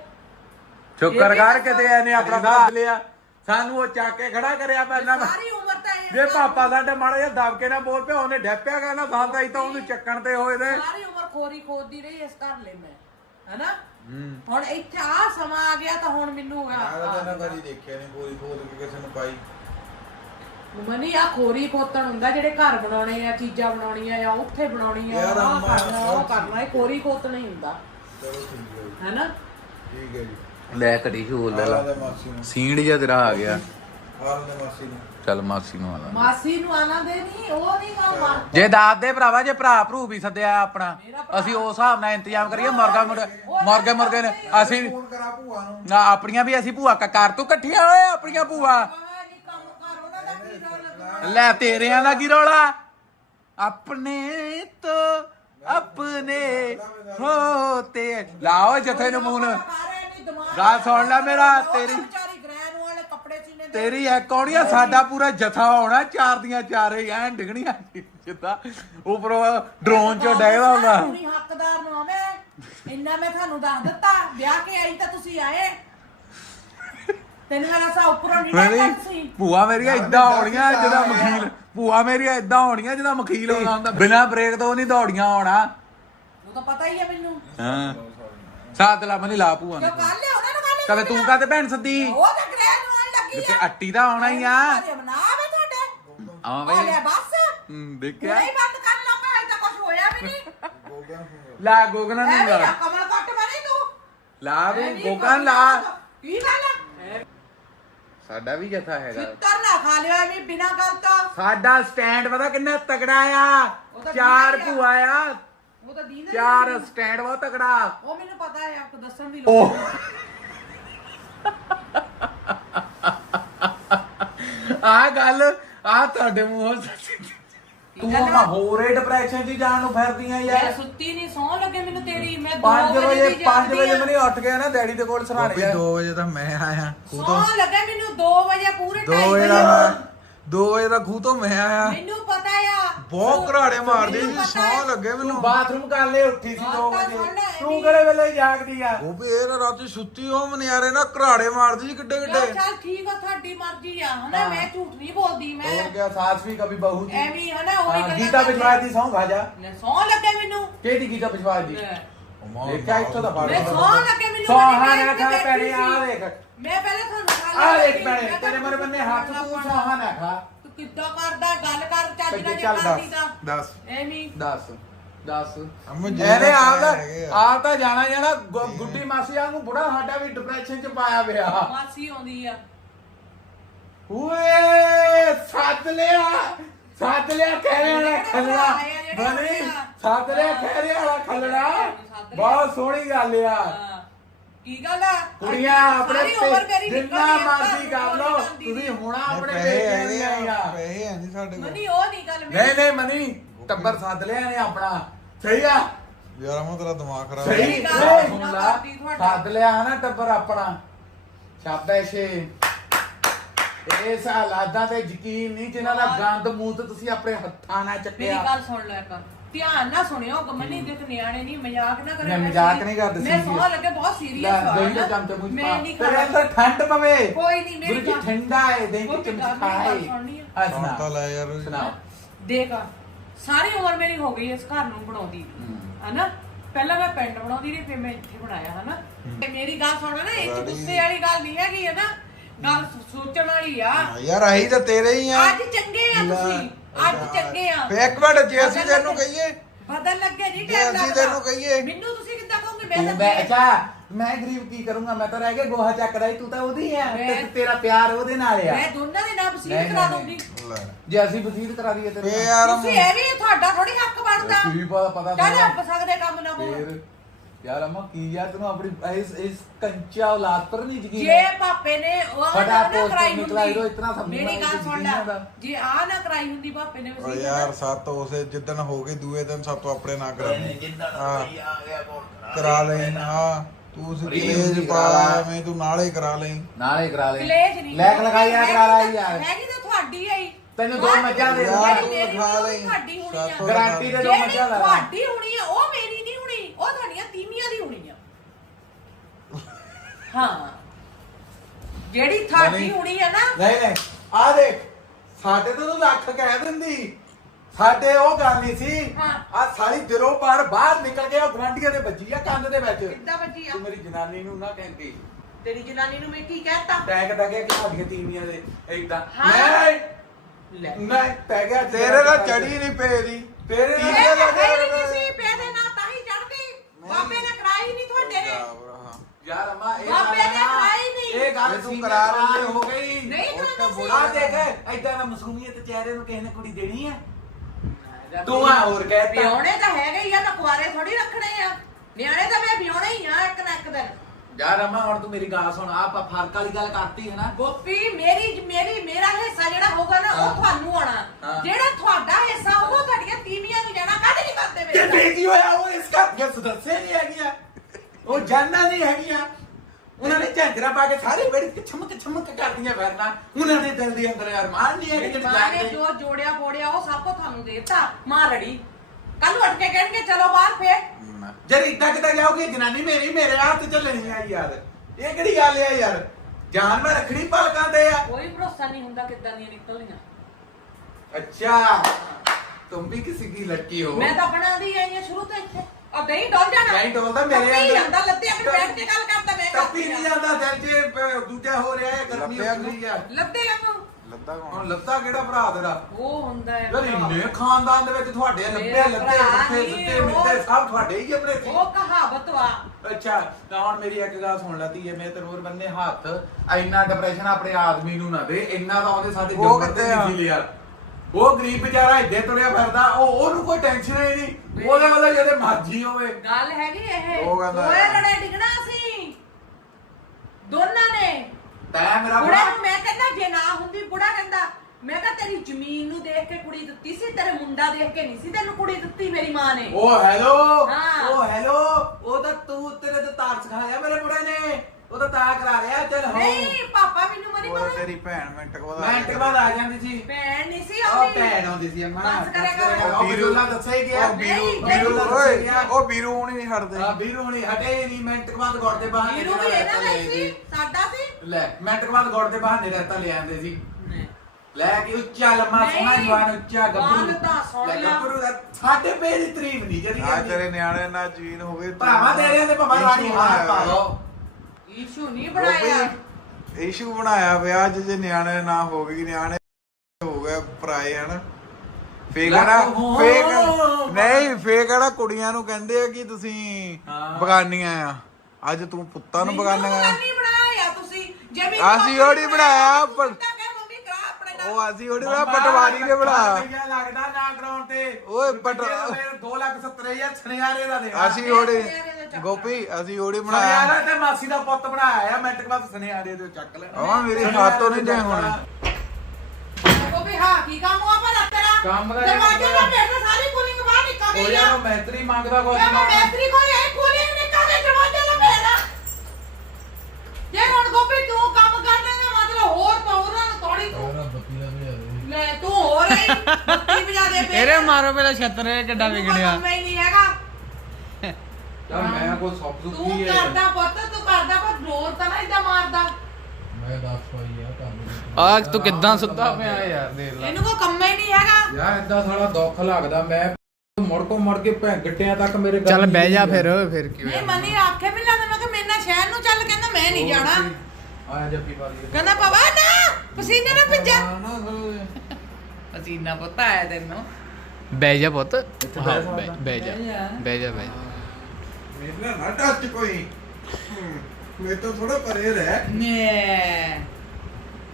ਸ਼ੁਕਰ ਇਹ ਕਰ ਵੀ ਕਿਤੇ ਇਹਨੇ ਆਪਣਾ ਲਿਆ। ਸਾਨੂੰ ਉਹ ਚੱਕ ਕੇ ਖੜਾ ਕਰਿਆ ਪਹਿਲਾਂ ਸਾਰੀ ਉਮਰ ਤਾਂ ਇਹ ਜੇ ਪਾਪਾ ਸਾਡੇ ਮਾੜਾ ਜਿਹਾ ਦਬ ਕੇ ਨਾ ਬੋਲ ਪਿਆ ਉਹਨੇ ਡੱਪਿਆ ਗਾ ਨਾ ਸਾਂਦਾ ਹੀ ਤਾਂ ਉਹਨੂੰ ਚੱਕਣ ਤੇ ਹੋਏ ਤੇ ਸਾਰੀ ਉਮਰ ਖੋਰੀ ਖੋਦਦੀ ਰਹੀ ਇਸ ਘਰ ਲਈ ਮੈਂ ਹੈਨਾ? ਹੁਣ ਇੱਥੇ ਆ ਸਮਾਂ ਆ ਗਿਆ ਤਾਂ ਹੁਣ ਮੈਨੂੰ ਮੈਂ ਤਾਂ ਕਦੀ ਦੇਖਿਆ ਨਹੀਂ ਕੋਈ ਖੋਦ ਕੇ ਕਿਸੇ ਨੂੰ ਪਾਈ। ਮਨੀ ਆ ਖੋਰੀ ਖੋਤਣ ਹੁੰਦਾ ਜਿਹੜੇ ਘਰ ਬਣਾਉਣੇ ਆ ਚੀਜ਼ਾਂ ਬਣਾਉਣੀਆਂ ਆ ਉੱਥੇ ਬਣਾਉਣੀਆਂ ਯਾਰ ਆ ਅੰਮਾ, ਕਰਨਾ ਉਹ। ਕਰਨਾ ਇਹ ਖੋਰੀ ਖੋਤਣਾ ਹੀ ਹੁੰਦਾ ਚਲੋ ਠੀਕ ਹੈ ਜੀ। ਹੈਨਾ? ਠੀਕ ਹੈ ਜੀ। ਲੈ ਕੜੀ ਝੂਲ ਆਲਾ ਦਾ ਮਾਸੀ ਨੂੰ। ਸੀਂਡ ਜਿਹਾ ਤੇਰਾ ਆ ਗਿਆ। ਮਾਸੀ ਨੂੰ। ਚੱਲ ਮਾਸੀ ਨੂੰ ਆਲਾ ਮਾਸੀ ਨੂੰ ਆਣਾ ਦੇ ਨਹੀਂ ਉਹ ਨਹੀਂ ਗੱਲ ਮਾਰ ਜੇ ਦਾਦ ਦੇ ਭਰਾਵਾ ਜੇ ਭਰਾ ਭਰੂ ਵੀ ਸੱਦਿਆ ਆਪਣਾ ਅਸੀਂ ਉਸ ਹਿਸਾਬ ਨਾਲ ਇੰਤਜ਼ਾਮ ਕਰੀਏ ਮੁਰਗਾ ਮੁਰਗਾ ਮੁਰਗੇ ਮੁਰਗੇ ਨੇ ਅਸੀਂ ਫੋਨ ਕਰਾ ਭੂਆ ਨੂੰ। ਨਾ ਆਪਣੀਆਂ ਵੀ ਅਸੀਂ ਭੂਆ ਕ- ਕਰ ਤੂੰ ਇਕੱਠੀਆਂ ਓਏ ਆਪਣੀਆਂ ਭੂਆ। ਆਹ ਨਹੀਂ ਕੰਮ ਕਰ ਉਹਨਾਂ ਦਾ ਕੀ ਰੌਲਾ ਲੱਗਣਾ। ਲੈ ਤੇਰਿਆਂ ਦਾ ਕੀ ਰੌਲਾ? ਆਪਣੇ ਤੋਂ ਆਪਣੇ ਹੋਤੇ ਲਾਓ ਜਥੇ ਨੂੰ ਮੂਨ ਗੱਲ ਸੁਣ ਲੈ ਮੇਰਾ, ਤੇਰੀ- ਵਿਚਾਰੀ ਗ੍ਰੈਨ ਵਾਲੇ ਕੱਪੜੇ ਸੀਨੇ ਦੇ। ਤੇਰੀ ਐ ਕੌਣੀਆਂ ਸਾਡਾ ਪੂਰਾ ਜਥਾ ਹੋਣਾ ਚਾਰ ਦੀਆਂ ਚਾਰੇ ਐ ਡਿਗਣੀਆਂ ਜਿੱਦਾਂ ਉਪਰੋਂ ਡਰੋਨ ਚੋਂ ਡੈਵਾ ਹੁੰਦਾ ਪੂਰੀ ਹੱਕਦਾਰ ਨੂੰ ਆਵੇਂ ਇੰਨਾ ਮੈਂ ਤੁਹਾਨੂੰ ਦੱਸ ਦਿੱਤਾ ਵਿਆਹ ਕੇ ਆਈ ਤਾਂ ਤੁਸੀਂ ਆਏ। ਤੈਨੂੰ ਮੇਰਾ ਸਾ ਉੱਪਰੋਂ ਨਹੀਂ ਮੇਰੀ ਡਰਦਾ ਤੁਸੀਂ ਭੂਆ ਮੇਰੀਆਂ ਇਦਾਂ ਹੋਣੀਆਂ ਜਿਹਦਾ ਮਖੀਲ ਭੂਆ ਮੇਰੀਆਂ ਇਦਾਂ ਹੋਣੀਆਂ ਜਿਹਦਾ ਮਖੀਲ ਹੋਣਾ ਹੁੰਦਾ। ਬਿਨਾਂ ਬ੍ਰੇਕ ਤੋਂ ਨਹੀਂ ਦੌੜੀਆਂ ਹੋਣਾ। ਉਹ ਤਾਂ ਪਤਾ ਹੀ ਹੈ ਮੈਨੂੰ। ਹਾਂ। ਸਾਥ ਲਾ ਮਨੀ ਲਾ ਭੂਆ ਨੇ। ਕਿਉਂ ਕੱਲ ਲਿਆ ਉਹਨਾਂ ਨੂੰ ਕੱਲ ਕਦੇ ਤੂੰ ਕਾਤੇ ਭੈਣ ਸੱਦੀ। ਉਹ ਤਾਂ ਗ੍ਰੈਨ ਵਾਲ ਲੱਗੀ ਤੇ ਆ। ਅੱਟੀ ਦਾ ਆਉਣਾ ਹੀ ਆ। ਬਣਾ ਵੇ ਤੁਹਾਡੇ। ਆ ਬਈ ਲੈ ਬਸ। ਹਮ, ਦੇਖਿਆ। ਨਹੀਂ ਬੰਦ ਕਰ ਲਾ ਭਾਈ ਤਾਂ ਕੁਝ ਹੋਇਆ ਵੀ ਨਹੀਂ। ਨੂੰ ਲਾ ਗੋਗਨਾ ਵੀ ਲਾ। ਨਾ ਕਮਲ ਕੱਟ ਬਣੀ ਤੂੰ। ਲਾ ਤੂੰ ਵੀ ਗੋਗਨ ਲਾ। ਕੀ ਗੱਲ? ਸਾਡਾ ਵੀ ਜਥਾ ਹੈਗਾ। ਚਿੱਤਰ ਨਾ ਖਾ ਲਿਓ ਐਵੇਂ ਬਿਨਾ ਗੱਲ ਤੋਂ। ਸਾਡਾ ਸਟੈਂਡ ਪਤਾ ਕਿੰਨਾ ਤਕੜਾ ਆ। ਉਹ ਤਾਂ ਚਾਰ ਠੀਕ ਆ। ਭੂਆ ਆ। ਉਹ ਤਾਂ ਦੀਨ ਚਾਰ ਸਟੈਂਡ ਬਹੁਤ ਤਕੜਾ। ਉਹ ਮੈਨੂੰ ਪਤਾ ਹੈ ਆਪ ਦੱਸਣ ਦੀ ਲੋੜ ਆ ਗੱਲ ਆ ਤੁਹਾਡੇ ਮੂੰਹੋਂ ਸੱਚੀ। ਤੂੰ ਨਾ ਹੋਰੇ ਡਿਪਰੈਸ਼ਨ 'ਚ ਜਾਣ ਨੂੰ ਫਿਰਦੀਆਂ ਮੈਂ ਯਾਰ ਸੁੱਤੀ ਨਹੀਂ ਸੌਂ ਲੱਗੇ ਮੈਨੂੰ ਤੇਰੀ ਮੈਂ 5 ਦੋ ਵਜੇ ਦੀ 5 ਜਾਗਦੀ ਵਜੇ ਆ। ਮੈਨੂੰ ਉੱਠ ਗਿਆ ਨਾ ਡੈਡੀ ਦੇ ਕੋਲ ਸਰਾਣੇ ਗੋਪੀ 2 ਵਜੇ ਤਾਂ ਮੈਂ ਆਇਆ। ਖੂਹ ਤੋਂ ਸੌਂ ਲੱਗੇ ਮੈਨੂੰ 2 ਵਜੇ ਪੂਰੇ 2 ਢਾਈ ਵਜੇ ਵਜੇ। ਦਾ 2 ਵਜੇ ਦਾ ਖੂਹ ਤੋਂ ਮੈਂ ਆਇਆ। ਮੈਨੂੰ ਪਤਾ ਆ। ਬਹੁਤ ਘਰਾੜੇ ਮਾਰਦੀ ਸੀ ਪਤਾ ਸੌ ਆ। ਲੱਗੇ ਮੈਨੂੰ। ਬਾਥਰੂਮ ਕਰ ਲੈ ਉੱਠੀ ਸੀ 2 ਗੱਲ ਤਾਂ ਵਜੇ ਤੂੰ ਕਿਹੜੇ ਵੇਲੇ ਜਾਗਦੀ ਆ? ਉਹ ਵੀ ਇਹ ਨਾ ਰਾਤੀ ਸੁੱਤੀ ਉਹ ਮਨਿਆਰੇ ਨਾ ਘਰਾੜੇ ਮਾਰਦੀ ਸੀ ਕਿੱਡੇ ਕਿੱਡੇ। ਚੱਲ ਠੀਕ ਆ ਤੁਹਾਡੀ ਮਰਜ਼ੀ ਆ। ਹਨਾ ਹਾਂ। ਮੈਂ ਝੂਠ ਨਹੀਂ ਬੋਲਦੀ ਮੈਂ ਹੋਰ ਕਿਆ ਸਾਸ ਵੀ ਕभी ਬਹੂ ਦੀ। ਐਵੇਂ ਹੀ ਹਨਾ ਉਹੀ ਹਾਂ, ਗੱਲਾਂ ਗੀਤਾ। ਵਿਸ਼ਵਾਸ ਦੀ ਸੌਂ ਖਾ ਜਾ। ਸੌਂ ਲੱਗੇ ਮੈਨੂੰ। ਕਿਹੜੀ ਗੀਤਾ ਵਿਸ਼ਵਾਸ ਦੀ? ਦੇਖਿਆ ਇੱਥੋਂ ਦਾ ਫੜ ਮੈਂ ਸੌਂ ਲੱਗੇ ਮੈਨੂੰ ਸੌਂ ਮੈਂ ਹਾਂ ਨਾ ਬੈਠੀ ਖਾ ਸੀ। ਪੈਣੇ ਆ ਦੇਖ। ਮੈਂ ਪਹਿਲਾਂ ਤੁਹਾਨੂੰ ਖਾ ਆ ਲਿਆ ਦੇਖ ਸੀ, ਪੈਣੇ ਮੈਂ ਤੇਰੇ ਮਰੇ ਬੰਨੇ ਹੱਥ ਤੂੰ ਸੌਂ ਨਾ ਖਾ। ਤੂੰ ਕਿੱਦਾਂ ਕਰਦਾ ਗੱਲ ਕਰ ਚੱਜ ਨਾਲ ਜੇ ਚੱਲ ਕਰਦੀ ਦੱਸ, ਤਾਂ। ਦੱਸ। ਐਵੇਂ ਦੱਸ। ਦੱਸ। ਅੰਮਾ ਜੀ ਇਹਨੇ ਆਪ ਦਾ ਹੈਗੇ ਆ। ਆਪ ਤਾਂ ਜਾਣਾ ਜਾਣਾ ਗੁੱਡੀ ਮਾਸੀ ਆ ਨੂੰ ਬੁੜਾ ਸਾਡਾ ਵੀ ਡਿਪਰੈਸ਼ਨ ਚ ਪਾਇਆ ਪਿਆ। ਮਾਸੀ ਆਉਂਦੀ ਆ। ਓਏ ਸੱਦ ਲਿਆ। ਸੱਦ ਲਿਆ ਕਹਿਰੇ ਵਾਲਾ ਖੱਲੜਾ। ਬਣੀ ਸੱਦ ਲਿਆ ਕਹਿਰੇ ਵਾਲਾ ਖੱਲੜਾ। ਬਹੁਤ ਸੋਹਣੀ ਗੱਲ ਆ। ਕੀ ਗੱਲ ਆ? ਕੁੜੀਆਂ ਆਪਣੇ ਜਿੰਨਾ ਮਰਜ਼ੀ ਕਰ ਲੋ ਜਾਂਦੀ ਤੁਸੀਂ ਹੁਣਾ ਆਪਣੇ ਹੈਗੇ ਨਹੀਂ ਆ ਆਈਆਂ ਪੈਸੇ ਹੈ ਨਹੀਂ ਸਾਡੇ ਕੋਲ। ਮਨੀ ਉਹ ਨਹੀਂ ਗੱਲ ਨਹੀਂ ਨਹੀਂ ਮਨੀ ਟੱਬਰ ਸੱਦ ਲਿਆ ਨੇ ਆਪਣਾ। ਸਹੀ ਆ? ਯਾਰ ਅਮਾ ਤੇਰਾ ਦਿਮਾਗ ਖਰਾਬ ਸਹੀ? ਗੱਲ ਸੁਣ ਲਾ, ਲਿਆ। ਹਨਾ ਟੱਬਰ ਆਪਣਾ। ਸ਼ਾਬਾਸ਼ੇ ਇਸ ਹਾਲਾਤਾਂ ਤੇ ਯਕੀਨ ਨਹੀਂ ਜਿਨ੍ਹਾਂ ਦਾ ਗੰਦ ਮੂਤ ਤੁਸੀਂ ਆਪਣੇ ਹੱਥਾਂ ਨਾਲ ਮੇਰੀ ਚੱਕਿਆ ਗੱਲ ਸੁਣ ਲੈ ਕਰ ਧਿਆਨ ਨਾਲ ਸੁਣਿਓ ਗਮਨੀ ਦੇਖ ਨਿਆਣੇ ਨਹੀਂ ਮਜ਼ਾਕ ਨਾ ਕਰੇ ਮੈਂ ਮਜ਼ਾਕ ਨਹੀਂ ਕਰਦਾ, ਮੈਂ serious। ਸੌ ਲੱਗੇ ਬਹੁਤ ਸੀਰੀਅਸ ਦਹੀਂ ਦਾ ਚਮਚਾ ਮੂੰਹ 'ਚ ਮੈਂ ਪਾ। ਨਹੀਂ ਤੇਰੇ ਖਾਣਾ। ਅੰਦਰ ਠੰਡ ਪਵੇ। ਕੋਈ ਨਹੀਂ ਮੇਰੀ ਗੁਰੂ ਜੀ ਗੱਲ- ਠੰਡਾ ਹੈ ਦਹੀਂ ਕੋਈ ਦੀ ਚਮਚ ਗੱਲ ਨਹੀਂ, ਗੱਲ ਸੁਣਨੀ ਖਾਏ ਆ। ਆ ਸੁਣ ਤਾਂ ਸੁਣਾ ਲੈ ਯਾਰ। ਸੁਣਾ ਦੇਖ ਸਾਰੀ ਉਮਰ ਮੇਰੀ ਹੋ ਗਈ ਇਸ ਘਰ ਨੂੰ ਬਣਾਉਂਦੀ। ਹੂੰ। ਹਨਾ? ਪਹਿਲਾਂ ਮੈਂ ਪਿੰਡ ਬਣਾਉਂਦੀ ਰਹੀ ਫਿਰ ਮੈਂ ਇੱਥੇ ਬਣਾਇਆ ਹਨਾ? ਤੇ ਮੇਰੀ ਗੱਲ ਸੁਣ ਨਾ ਇਹ 'ਚ? ਗੁੱਸੇ ਵਾਲੀ ਗੱਲ ਨਹੀਂ ਹੈਗੀ ਹੈ ਨਾ ਗੱਲ ਸੋਚਣ ਵਾਲੀ ਆ। ਯਾਰ ਆਹੀ ਤਾਂ ਤੇਰੇ ਹੀ ਆ। ਅੱਜ ਚੰਗੇ ਆ ਤੁਸੀਂ। ਅੱਜ ਚੰਗੇ ਆ। ਫੇ ਇੱਕ ਮਿੰਟ ਜੇ ਅਸੀਂ ਤੈਨੂੰ ਕਹੀਏ। ਬਦਲ ਲੱਗੇ ਜੀ ਜੇ ਟਾਈਮ ਅਸੀਂ ਲੱਗਦਾ। ਤੈਨੂੰ ਕਹੀਏ। ਮੈਨੂੰ ਤੁਸੀਂ ਕਿੱਦਾਂ ਕਹੋਗੇ? ਮੈਂ ਤੂੰ ਤਾਂ ਅੱਛਾ ਮੈਂ ਗਰੀਬ ਕੀ ਕਰੂੰਗਾ? ਮੈਂ ਤਾਂ ਰਹਿ ਗਿਆ ਗੋਹਾ ਚੱਕਦਾ ਹੀ ਤੂੰ ਤਾਂ ਉਹਦੀ ਆ। ਤੇ ਤੇਰਾ ਪਿਆਰ ਉਹਦੇ ਨਾਲ ਆ। ਮੈਂ ਦੋਨਾਂ ਦੇ ਨਾਮ ਨਹੀਂ, ਕਰਾ ਨਹੀਂ, ਦੂੰਗੀ ਜੇ ਅਸੀਂ ਵਸੀਤ ਕਰਾ ਦਈਏ। ਯਾਰ ਤੁਸੀਂ ਇਹ ਵੀ ਤੁਹਾਡਾ ਥੋੜੀ ਹੱਕ ਬਣਦਾ। ਕੀ ਪਤਾ ਪਤਾ ਚੱਲ ਸਕਦੇ ਕੰਮ ਨਾ ਹੋਣ। ਫੇਰ ਯਾਰ ਅਮਾ ਕੀ ਯਾਰ ਤੈਨੂੰ ਆਪਣੀ ਇਸ ਇਸ ਕੰਚਾ ਔਲਾਦ ਪਰ ਨਹੀਂ ਯਕੀਨ ਜੇ ਹੈ? ਪਾਪੇ ਨੇ ਉਹ ਫਟਾ ਨਾ ਪੋਸਟ ਕਰਾਈ ਨਿਕਲਾ ਹੁੰਦੀ ਇਹੋ ਇਤਨਾ ਸਮਝ ਮੇਰੀ में ਗੱਲ कुछ ਸੁਣ नहीं ਲੈ होता। ਜੇ ਆ ਨਾ ਕਰਾਈ ਹੁੰਦੀ ਪਾਪੇ ਨੇ ਓ ਵਸੀਤ ਯਾਰ ਸੱਤ ਉਸੇ ਜਿੱਦਣ ਹੋ ਗਏ ਦੂਏ ਦਿਨ ਸੱਤ ਆਪਣੇ ਨਾ ਕਰਾ ਹਾਂ ਕਰਾ ਲੈ ਹਾਂ ਤੂੰ ਸਿੱਧੇਜ ਪਾ ਐਵੇਂ ਤੂੰ ਨਾਲੇ ਕਰਾ ਲੈ ਨਾਲੇ ਕਰਾ ਲੈ ਕਲੇਸ਼ ਨਹੀਂ ਲੈਕ ਲਗਾਈਆ ਕਰਾ ਲੈ ਯਾਰ ਹੈਗੀ ਤਾਂ ਤੁਹਾਡੀ ਆਈ ਤੈਨੂੰ ਦੋ ਮੱਝਾਂ ਦੇ ਯਾਰ ਦੂੰਗਾ। ਤੂੰ ਮੇਰੀ ਲਿਖਾ ਉਹ ਲੈ ਤੁਹਾਡੀ ਹੋਣੀ ਆ। ਸਾਤੋਂ ਗਾਰੰਟੀ ਦੇ ਦੋ ਜਿਹੜੀ ਮੱਝਾਂ ਲੈ ਲਾ। ਤੁਹਾਡੀ ਹੋਣੀ ਆ ਉਹ ਹਾਂ। ਜਿਹੜੀ ਤੁਹਾਡੀ ਮਨੀ- ਹੋਣੀ ਆ ਨਾ। ਨਹੀਂ ਨਹੀਂ। ਆ ਦੇਖ ਸਾਡੇ ਤੋਂ ਤੂੰ ਲੱਖ ਕਹਿ ਦਿੰਦੀ। ਸਾਡੇ ਉਹ ਗੱਲ ਨਹੀਂ ਸੀ। ਹਾਂ। ਆ ਸਾਲੀ ਦਿਲੋਂ ਪਾਰ ਬਾਹਰ ਨਿਕਲ ਕੇ ਉਹ ਗਵਾਂਢੀਆਂ ਦੇ ਵੱਜੀ ਆ ਕੰਧ ਦੇ ਵਿੱਚ। ਕਿੱਦਾਂ ਬੱਜੀ ਆ? ਤੂੰ ਮੇਰੀ ਜਨਾਨੀ ਨੂੰ ਨਾ ਕਹਿੰਦੀ। ਤੇਰੀ ਜਨਾਨੀ ਨੂੰ ਮੈਂ ਕੀ ਕਹਿਤਾ? ਟੈਗ ਦਾ ਕਿ ਸਾਡੀਆਂ ਤੀਵੀਆਂ ਦੇ ਏਦਾਂ। ਹਾਂ। ਨਹੀਂ। ਲੈ। ਨਹੀਂ ਪੈ ਗਿਆ ਤੇਰੇ ਨਾਲ ਚੜੀ ਨਹੀਂ ਪੇਦੀ ਤੇਰੇ ਨਾਲ ਇਹ ਕਿਹੜਾ ਤਾਂ ਹੈ ਹੀ ਨਹੀਂ ਸੀ ਪੈਦੇ ਨਾਲ ਤਾਂ ਹੀ ਚੜਦੀ ਬਾਬੇ ਨੇ ਕਰਾਈ ਨਹੀਂ ਤੁਹਾਡੇ ਨੇ ਯਾਰ ਅਮਾ ਇਹ ਬਾਬੇ ਨੇ ਨਾ- ਕਰਾਈ ਨਹੀਂ। ਇਹ ਗੱਲ ਤੂੰ ਤੂੰ ਕਰਾ ਕਰਾ ਲਈ। ਹੋ ਗਈ। ਨਹੀਂ ਸੀ। ਬੁੜਾ ਆ ਦੇਖ ਐਦਾਂ ਦਾ ਮਾਸੂਮੀਅਤ ਚਿਹਰੇ ਨੂੰ ਕਿਸੇ ਨੇ ਕੁੜੀ ਦੇਣੀ ਆ। ਤੂੰ ਆ ਹੋਰ ਕਹਿਤਾ ਵਿਆਹਣੇ ਤਾਂ ਹੈਗੇ ਹੀ ਆ ਨਾ ਕੁਆਰੇ ਥੋੜੀ ਰੱਖਣੇ ਆ। ਨਿਆਣੇ ਤਾਂ ਮੈਂ ਵਿਆਹਣੇ ਹੀ ਆ ਇੱਕ ਨਾ ਇੱਕ ਦਿਨ। ਯਾਰ ਅਮਾ ਹੁਣ ਤੂੰ ਮੇਰੀ ਗੱਲ ਸੁਣ ਆ ਫ਼ਰਕ ਵਾਲੀ ਗੱਲ ਕਰਤੀ ਹੈ ਨਾ। ਗੋਪੀ ਮੇਰੀ ਮੇਰੀ ਮੇਰਾ ਹਿੱਸਾ ਜਿਹੜਾ ਹੋਊਗਾ ਨਾ। ਉਹ ਤੁਹਾਨੂੰ ਆਣਾ। ਜਿਹੜਾ ਤੁਹਾਡਾ ਹਿੱਸਾ ਉਹ ਤੁਹਾਡੀਆਂ ਤੀਵੀਆਂ ਨੂੰ ਜਾਣਾ ਕਦ ਨਹੀਂ ਕਰਦੇ ਤੇ ਮੇਰੇ ਬੇਟੀ ਹੋਇਆ? ਉਹ ਇਸ ਦੀਆਂ ਸਦੱਸੇ ਨਹੀਂ ਹੈਗੀਆਂ। ਉਹ ਜਾਨਾਂ ਨਹੀਂ ਹੈਗੀਆਂ। ਉਹਨਾਂ ਨੇ ਝਾਂਜਰਾ ਪਾ ਕੇ ਸਾਰੇ ਬੇੜੇ ਚ ਛਮਕ ਕਰਦੀਆਂ ਫਿਰਨਾ ਉਹਨਾਂ ਦੇ ਦਿਲ ਦੇ ਅੰਦਰ ਅਰਮਾਨ ਨਹੀਂ ਹੈ ਕਿ ਜਿਹੜੇ ਮਾਂ ਨੇ ਜੋ ਜੋੜਿਆ ਫੋੜਿਆ ਉਹ ਸਭ ਕੁਝ ਤੁਹਾਨੂੰ ਦੇਤਾ। ਮਾਂ ਰੜੀ। ਕੱਲ ਉੱਠ ਕੇ ਕਹਿਣਗੇ ਚਲੋ ਬਾਹਰ ਫੇਰ। ਜਦ ਇੱਦਾਂ ਕਿਦਾਂ ਜਾਓਗੇ ਜਨਾਨੀ ਮੇਰੀ ਮੇਰੇ ਹੱਥ ਚ ਲੈਣੀ ਆ ਯਾਰ ਇਹ ਕਿਹੜੀ ਗੱਲ ਆ ਯਾਰ? ਜਾਨ ਮੈਂ ਰੱਖਣੀ ਪਲਕਾਂ ਤੇ ਆ। ਕੋਈ ਭਰੋਸਾ ਨਹੀਂ ਹੁੰਦਾ ਕਿਦਾਂ ਦੀਆਂ ਨਿਕਲਦੀਆਂ ਅੱਛਾ। ਤੂੰ ਵੀ ਕਿਸੇ ਦੀ ਲੜਕੀ ਹੋ। ਮੈਂ ਤਾਂ ਬਣਾਦੀ ਆਈ ਆ ਸ਼ੁਰੂ ਤੋਂ ਇੱਥੇ। ਔਰ ਦਹੀਂ ਡੋਲ ਜਾਣਾ। ਨਹੀਂ ਡੋਲਦਾ ਮੇਰੇ ਟੱਪੀ ਅੰਦਰ। ਜਾਂਦਾ ਲੱਤੇ ਅਗਰ ਬੈਠ ਕੇ ਗੱਲ ਕਰਦਾ ਮੈਂ ਟੱਪੀ ਨਹੀਂ ਜਾਂਦਾ ਦਿਲ 'ਚ ਪ- ਦੂਜਾ ਹੋ ਰਿਹਾ ਹੈ ਗਰਮੀ ਲੱਭਿਆ ਹੋ। ਰਹੀ ਆ ਲੱਤੇ ਵਾਂਗੂ ਲੱਦਾ ਹੁਣ ਕੌਣ ਲੱਤਾ ਕਿਹੜਾ ਭਰਾ ਤੇਰਾ? ਉਹ ਹੁੰਦਾ ਹੈ ਯਾਰ ਇੰਨੇ ਖਾਨਦਾਨ ਦੇ ਵਿੱਚ ਤੁਹਾਡੇ ਲੱਭੇ ਮੇਰਾ ਲੱਤੇ ਭਰਾ ਲੱਤੇ ਨਹੀਂ, ਸੁੱਤੇ ਮਿੱਤੇ ਉਹ- ਸਭ ਤੁਹਾਡੇ ਹੀ ਆਪਣੇ ਸੀ। ਉਹ ਕਹਾਵਤ ਵਾ। ਅੱਛਾ ਤਾਂ ਹੁਣ ਮੇਰੀ ਇੱਕ ਗੱਲ ਸੁਣ ਲੈਤੀ ਹੈ ਮੇਰੇ ਤਰੋਰ ਬੰਨੇ ਹੱਥ। ਇੰਨਾ ਡਿਪਰੈਸ਼ਨ ਆਪਣੇ ਆਦਮੀ ਨੂੰ ਨਾ ਦੇ ਇੰਨਾ ਤਾਂ ਉਹਦੇ ਸਾਡੇ ਉਹ ਜੰਮਣ ਕਿੱਥੇ ਤੇ ਆ? ਨਹੀਂ ਸੀ ਲਿਆ। ਉਹ ਗਰੀਬ ਵਿਚਾਰਾ ਇੱਦੇ ਤੁਰਿਆ ਫਿਰਦਾ ਉਹ ਉਹਨੂੰ ਕੋਈ ਟੈਨਸ਼ਨ ਹੀ ਨਹੀਂ। ਉਹਦੇ ਵੱਲੋਂ ਜਿਹਦੇ ਮਰਜ਼ੀ ਹੋਵੇ। ਗੱਲ ਹੈਗੀ ਇਹ। ਉਹ ਕਹਿੰਦਾ ਓਏ ਹੈ। ਲੜੇ ਡਿਗਣਾ ਸੀ। ਦੋਨਾਂ ਨੇ। ਤੈਂ ਮੇਰਾ ਬੁੜਾ ਨੂੰ ਮੈਂ ਕਹਿੰਦਾ ਜੇ ਨਾ ਹੁੰਦੀ ਬੁੜਾ ਕਹਿੰਦਾ ਮੈਂ ਕਿਹਾ ਤੇਰੀ ਜ਼ਮੀਨ ਨੂੰ ਦੇਖ ਕੇ ਕੁੜੀ ਦਿੱਤੀ ਸੀ ਤੇਰੇ ਮੁੰਡਾ ਦੇਖ ਕੇ ਨਹੀਂ ਸੀ ਤੈਨੂੰ ਕੁੜੀ ਦਿੱਤੀ ਮੇਰੀ ਮਾਂ ਨੇ। ਉਹ ਹੈਲੋ ਹਾਂ। ਉਹ ਹੈਲੋ ਉਹ ਤਾਂ ਤੂੰ ਤੇਰੇ ਤੇ ਤਾਰ ਸਿਖਾਇਆ ਮੇਰੇ ਬੁੜੇ ਨੇ। ਉਹ ਤਾਂ ਤਾਂ ਕਰਾ ਰਿਹਾ ਚੱਲ ਹੋ। ਨਹੀਂ ਪਾਪਾ ਮੈਨੂੰ ਮਨੀ ਉਹ ਮਾਂ ਤੇਰੀ ਭੈਣ ਮਿੰਟ ਕੋ ਮੈਂ ਇੱਕ ਬਾਅਦ ਆ ਜਾਂਦੀ ਸੀ। ਭੈਣ ਨਹੀਂ ਸੀ ਉਹ ਆਉਂਦੀ। ਭੈਣ ਆਉਂਦੀ ਸੀ ਅੰਮਾ ਬਸ ਕਰਿਆ ਕਰ। ਉਹ ਵੀਰੂ ਦੱਸਿਆ ਹੀ ਗਿਆ। ਉਹ ਵੀਰੂ ਨਹੀਂ, ਵੀਰੂ ਓਏ। ਉਹ ਵੀਰੂ ਹੁਣ ਨਹੀਂ ਹਟਦੇ। ਹਾਂ ਵੀਰੂ ਨਹੀਂ ਹਟੇ ਹੀ ਨਹੀਂ ਮਿੰਟ ਕੁ ਬਾਅਦ ਗੋੜ ਦੇ ਬਹਾਨੇ ਵੀਰੂ ਵੀ ਜਿਹੜਾ ਇਹਨਾਂ ਦਾ ਹੀ ਸੀ ਲੈ ਸਾਡਾ ਸੀ। ਲੈ ਮਿੰਟ ਕੁ ਬਾਅਦ ਗੋੜ ਦੇ ਬਹਾਨੇ ਰਹਿਤਾ ਲੈ ਆਂਦੇ ਸੀ। ਲੈ। ਕੇ ਉੱਚਾ ਲੰਮਾ ਨਹੀਂ, ਸੋਹਣਾ ਜਵਾਨ ਉੱਚਾ ਗੱਭਰੂ। ਗੱਲ ਤਾਂ ਸੁਣ ਲੈ ਲਾ। ਗੱਭਰੂ ਦਾ ਸਾਡੇ ਪੇ ਦੀ ਤਾਰੀਫ ਨਹੀਂ ਜਰੀ ਆ ਤੇਰੇ ਨਿਆਣੇ ਨਾਲ ਜੀਨ ਹੋਵੇ ਤੂੰ- ਭਾਵਾਂ ਤੇਰੇ ਦੇ ਭਾਵਾਂ ਰਾਣੀ ਹਾਰ ਪਾ ਲਓ। ਇਸ਼ੂ ਨਹੀਂ ਬਣਾਇਆ। ਇਸ਼ੂ ਬਣਾਇਆ ਵਿਆਹ 'ਚ ਜੇ ਨਿਆਣੇ ਨਾ ਹੋਵੇ ਨਿਆਣੇ ਹੋ ਗਏ ਪਰਾਏ ਹਨ? ਫੇਕ ਹੈ ਨਾ ਲੱਖ ਹੋ। ਫੇਕ ਨਹੀਂ ਹੈ ਨਾ ਕੁੜੀਆਂ ਨੂੰ ਕਹਿੰਦੇ ਆ ਕਿ ਤੁਸੀਂ ਹਾਂ। ਬਗਾਨੀਆਂ ਆ। ਅੱਜ ਤੂੰ ਪੁੱਤਾਂ ਨੂੰ ਬਗਾਨੀਆਂ ਆ। ਨਹੀਂ ਬਣਾਇਆ ਤੁਸੀਂ। ਜੇ ਵੀ ਅਸੀਂ ਉਹ ਨਹੀਂ ਬਣਾਇਆ, ਪਰ- ਤਾਂ ਕਹਿ ਮੰਮੀ ਕਰਾ ਆਪਣੇ ਨਾਲ ਉਹ ਅਸੀਂ ਉਹਦੇ ਨਾਲ ਪਟਵਾਰੀ ਨੇ ਬਣਾ ਰੁਪਈਆ ਲੱਗਦਾ ਨਾ ਗਰਾਊਂਡ ਤੇ। ਓਏ ਪਟ- 2 ਲੱਖ 70 ਹਜ਼ਾਰ ਸੁਨਿਆਰੇ ਦਾ ਦੇ। ਅਸੀਂ ਉਹਦੇ ਗੋਪੀ ਅਸੀਂ ਉਹਦੇ ਬਣਾਇਆ। ਸੁਨਿਆਰਾ ਤੇ ਮਾਸੀ ਦਾ ਪੁੱਤ ਬਣਾਇਆ ਮਿੰਟ ਕੁ ਬਾਅਦ ਸੁਨਿਆਰੇ ਦੇ ਚੱਕ ਲੈ ਆਹ ਮੇਰੀ ਹੱਥੋਂ ਨਹੀਂ ਦੇ ਹੁਣ। ਉਹ ਵੀ ਹਾਂ ਕੀ ਕੰਮ ਆ ਪਰ ਤੇਰਾ? ਕੰਮ ਦਾ ਦਰਵਾਜ਼ੇ ਇਹ ਦਾ। ਢੇਰ ਸਾਰੀ ਕੂਲਿੰਗ ਬਾਹਰ ਨਿਕਲ ਉਹ ਗਈ ਆ। ਯਾਰ ਮੈਤਰੀ ਮੰਗਦਾ ਕਿਆ ਮੈਂ ਮੈਸਤਰੀ ਕੋਲ ਇਹ ਕੂਲਿੰਗ ਨਿਕਲ ਗਈ ਦਰਵਾਜ਼ੇ ਦਾ ਢੇਰ ਜੇ ਹੁਣ ਗੋਪੀ ਤੂੰ ਕੰਮ ਕਰਨੇ ਦਾ ਮਤਲਬ ਹੋਰ ਤਾਂ ਉਹਨਾਂ ਨੂੰ ਤੋੜੀ ਤੂੰ ਲੈ ਤੂੰ ਹੋਰ ਹੀ ਬੱਤੀ ਵਜਾ ਦੇ ਫੇਰ। ਇਹਰੇ ਮਾਰੋ ਪਹਿਲਾਂ ਛੱਤਰ ਇਹ ਕਿੱਡਾ ਵਿਗੜਿਆ। ਕੰਮ ਹੀ ਨਹੀਂ ਹੈਗਾ। ਯਾਰ ਮੈਂ ਕੋਈ ਸੌਪ ਤੂੰ ਸੁੱਕੀ ਹੈ। ਕਰਦਾ ਪੁੱਤ ਤੂੰ ਕਰਦਾ ਪਰ ਜ਼ੋਰ ਤਾਂ ਨਾ ਏਦਾਂ ਮਾਰਦਾ। ਆ ਤੂੰ ਕਿੱਦਾਂ ਸੁੱਤਾ ਪਿਆ ਯਾਰ ਦੇਖ ਲੈ। ਇਹਨੂੰ ਕੋਈ ਕੰਮ ਹੀ ਨਹੀਂ ਹੈਗਾ। ਯਾਰ ਏਦਾਂ ਸਾਲਾ ਦੁੱਖ ਲੱਗਦਾ ਮੈਂ ਮੁੜ ਕੋ ਮੁੜ ਕੇ ਭੈਂ ਗੱਟਿਆਂ ਤੱਕ ਮੇਰੇ ਗੱਲ ਚੱਲ ਬਹਿ ਜਾ ਫਿਰ ਫਿਰ ਕੀ ਨਹੀਂ ਹੋਇਆ ਮਨੀ ਆਖੇ ਵੀ ਲੱਗਦਾ ਮੈਂ ਕਿ ਮੇਰੇ ਨਾਲ ਸ਼ਹਿਰ ਨੂੰ ਚੱਲ ਕਹਿੰਦਾ ਮੈਂ ਨਹੀਂ ਜਾਣਾ। ਆਇਆ ਜੱਫੀ ਪਾ ਲਈ। ਕਹਿੰਦਾ ਪਵਾ ਨਾ ਪਸੀਨੇ ਭਿੱਜਾ। ਨਾ ਹੋਏ। ਪਸੀਨਾ ਪੁੱਤ ਆਇਆ ਤੈਨੂੰ। ਬਹਿ ਜਾ ਪੁੱਤ। ਹਾਂ। ਬਹਿ ਜਾ। ਬਹਿ ਜਾ। ਬਹਿ ਜਾ। ਬਹਿ ਜਾ ਮੇਰੇ ਨਾਲ ਨਾ ਟੱਚ ਕੋਈ ਮੇਰੇ ਤੋਂ ਥੋੜਾ ਪਰੇ ਰਹਿ ਨੇ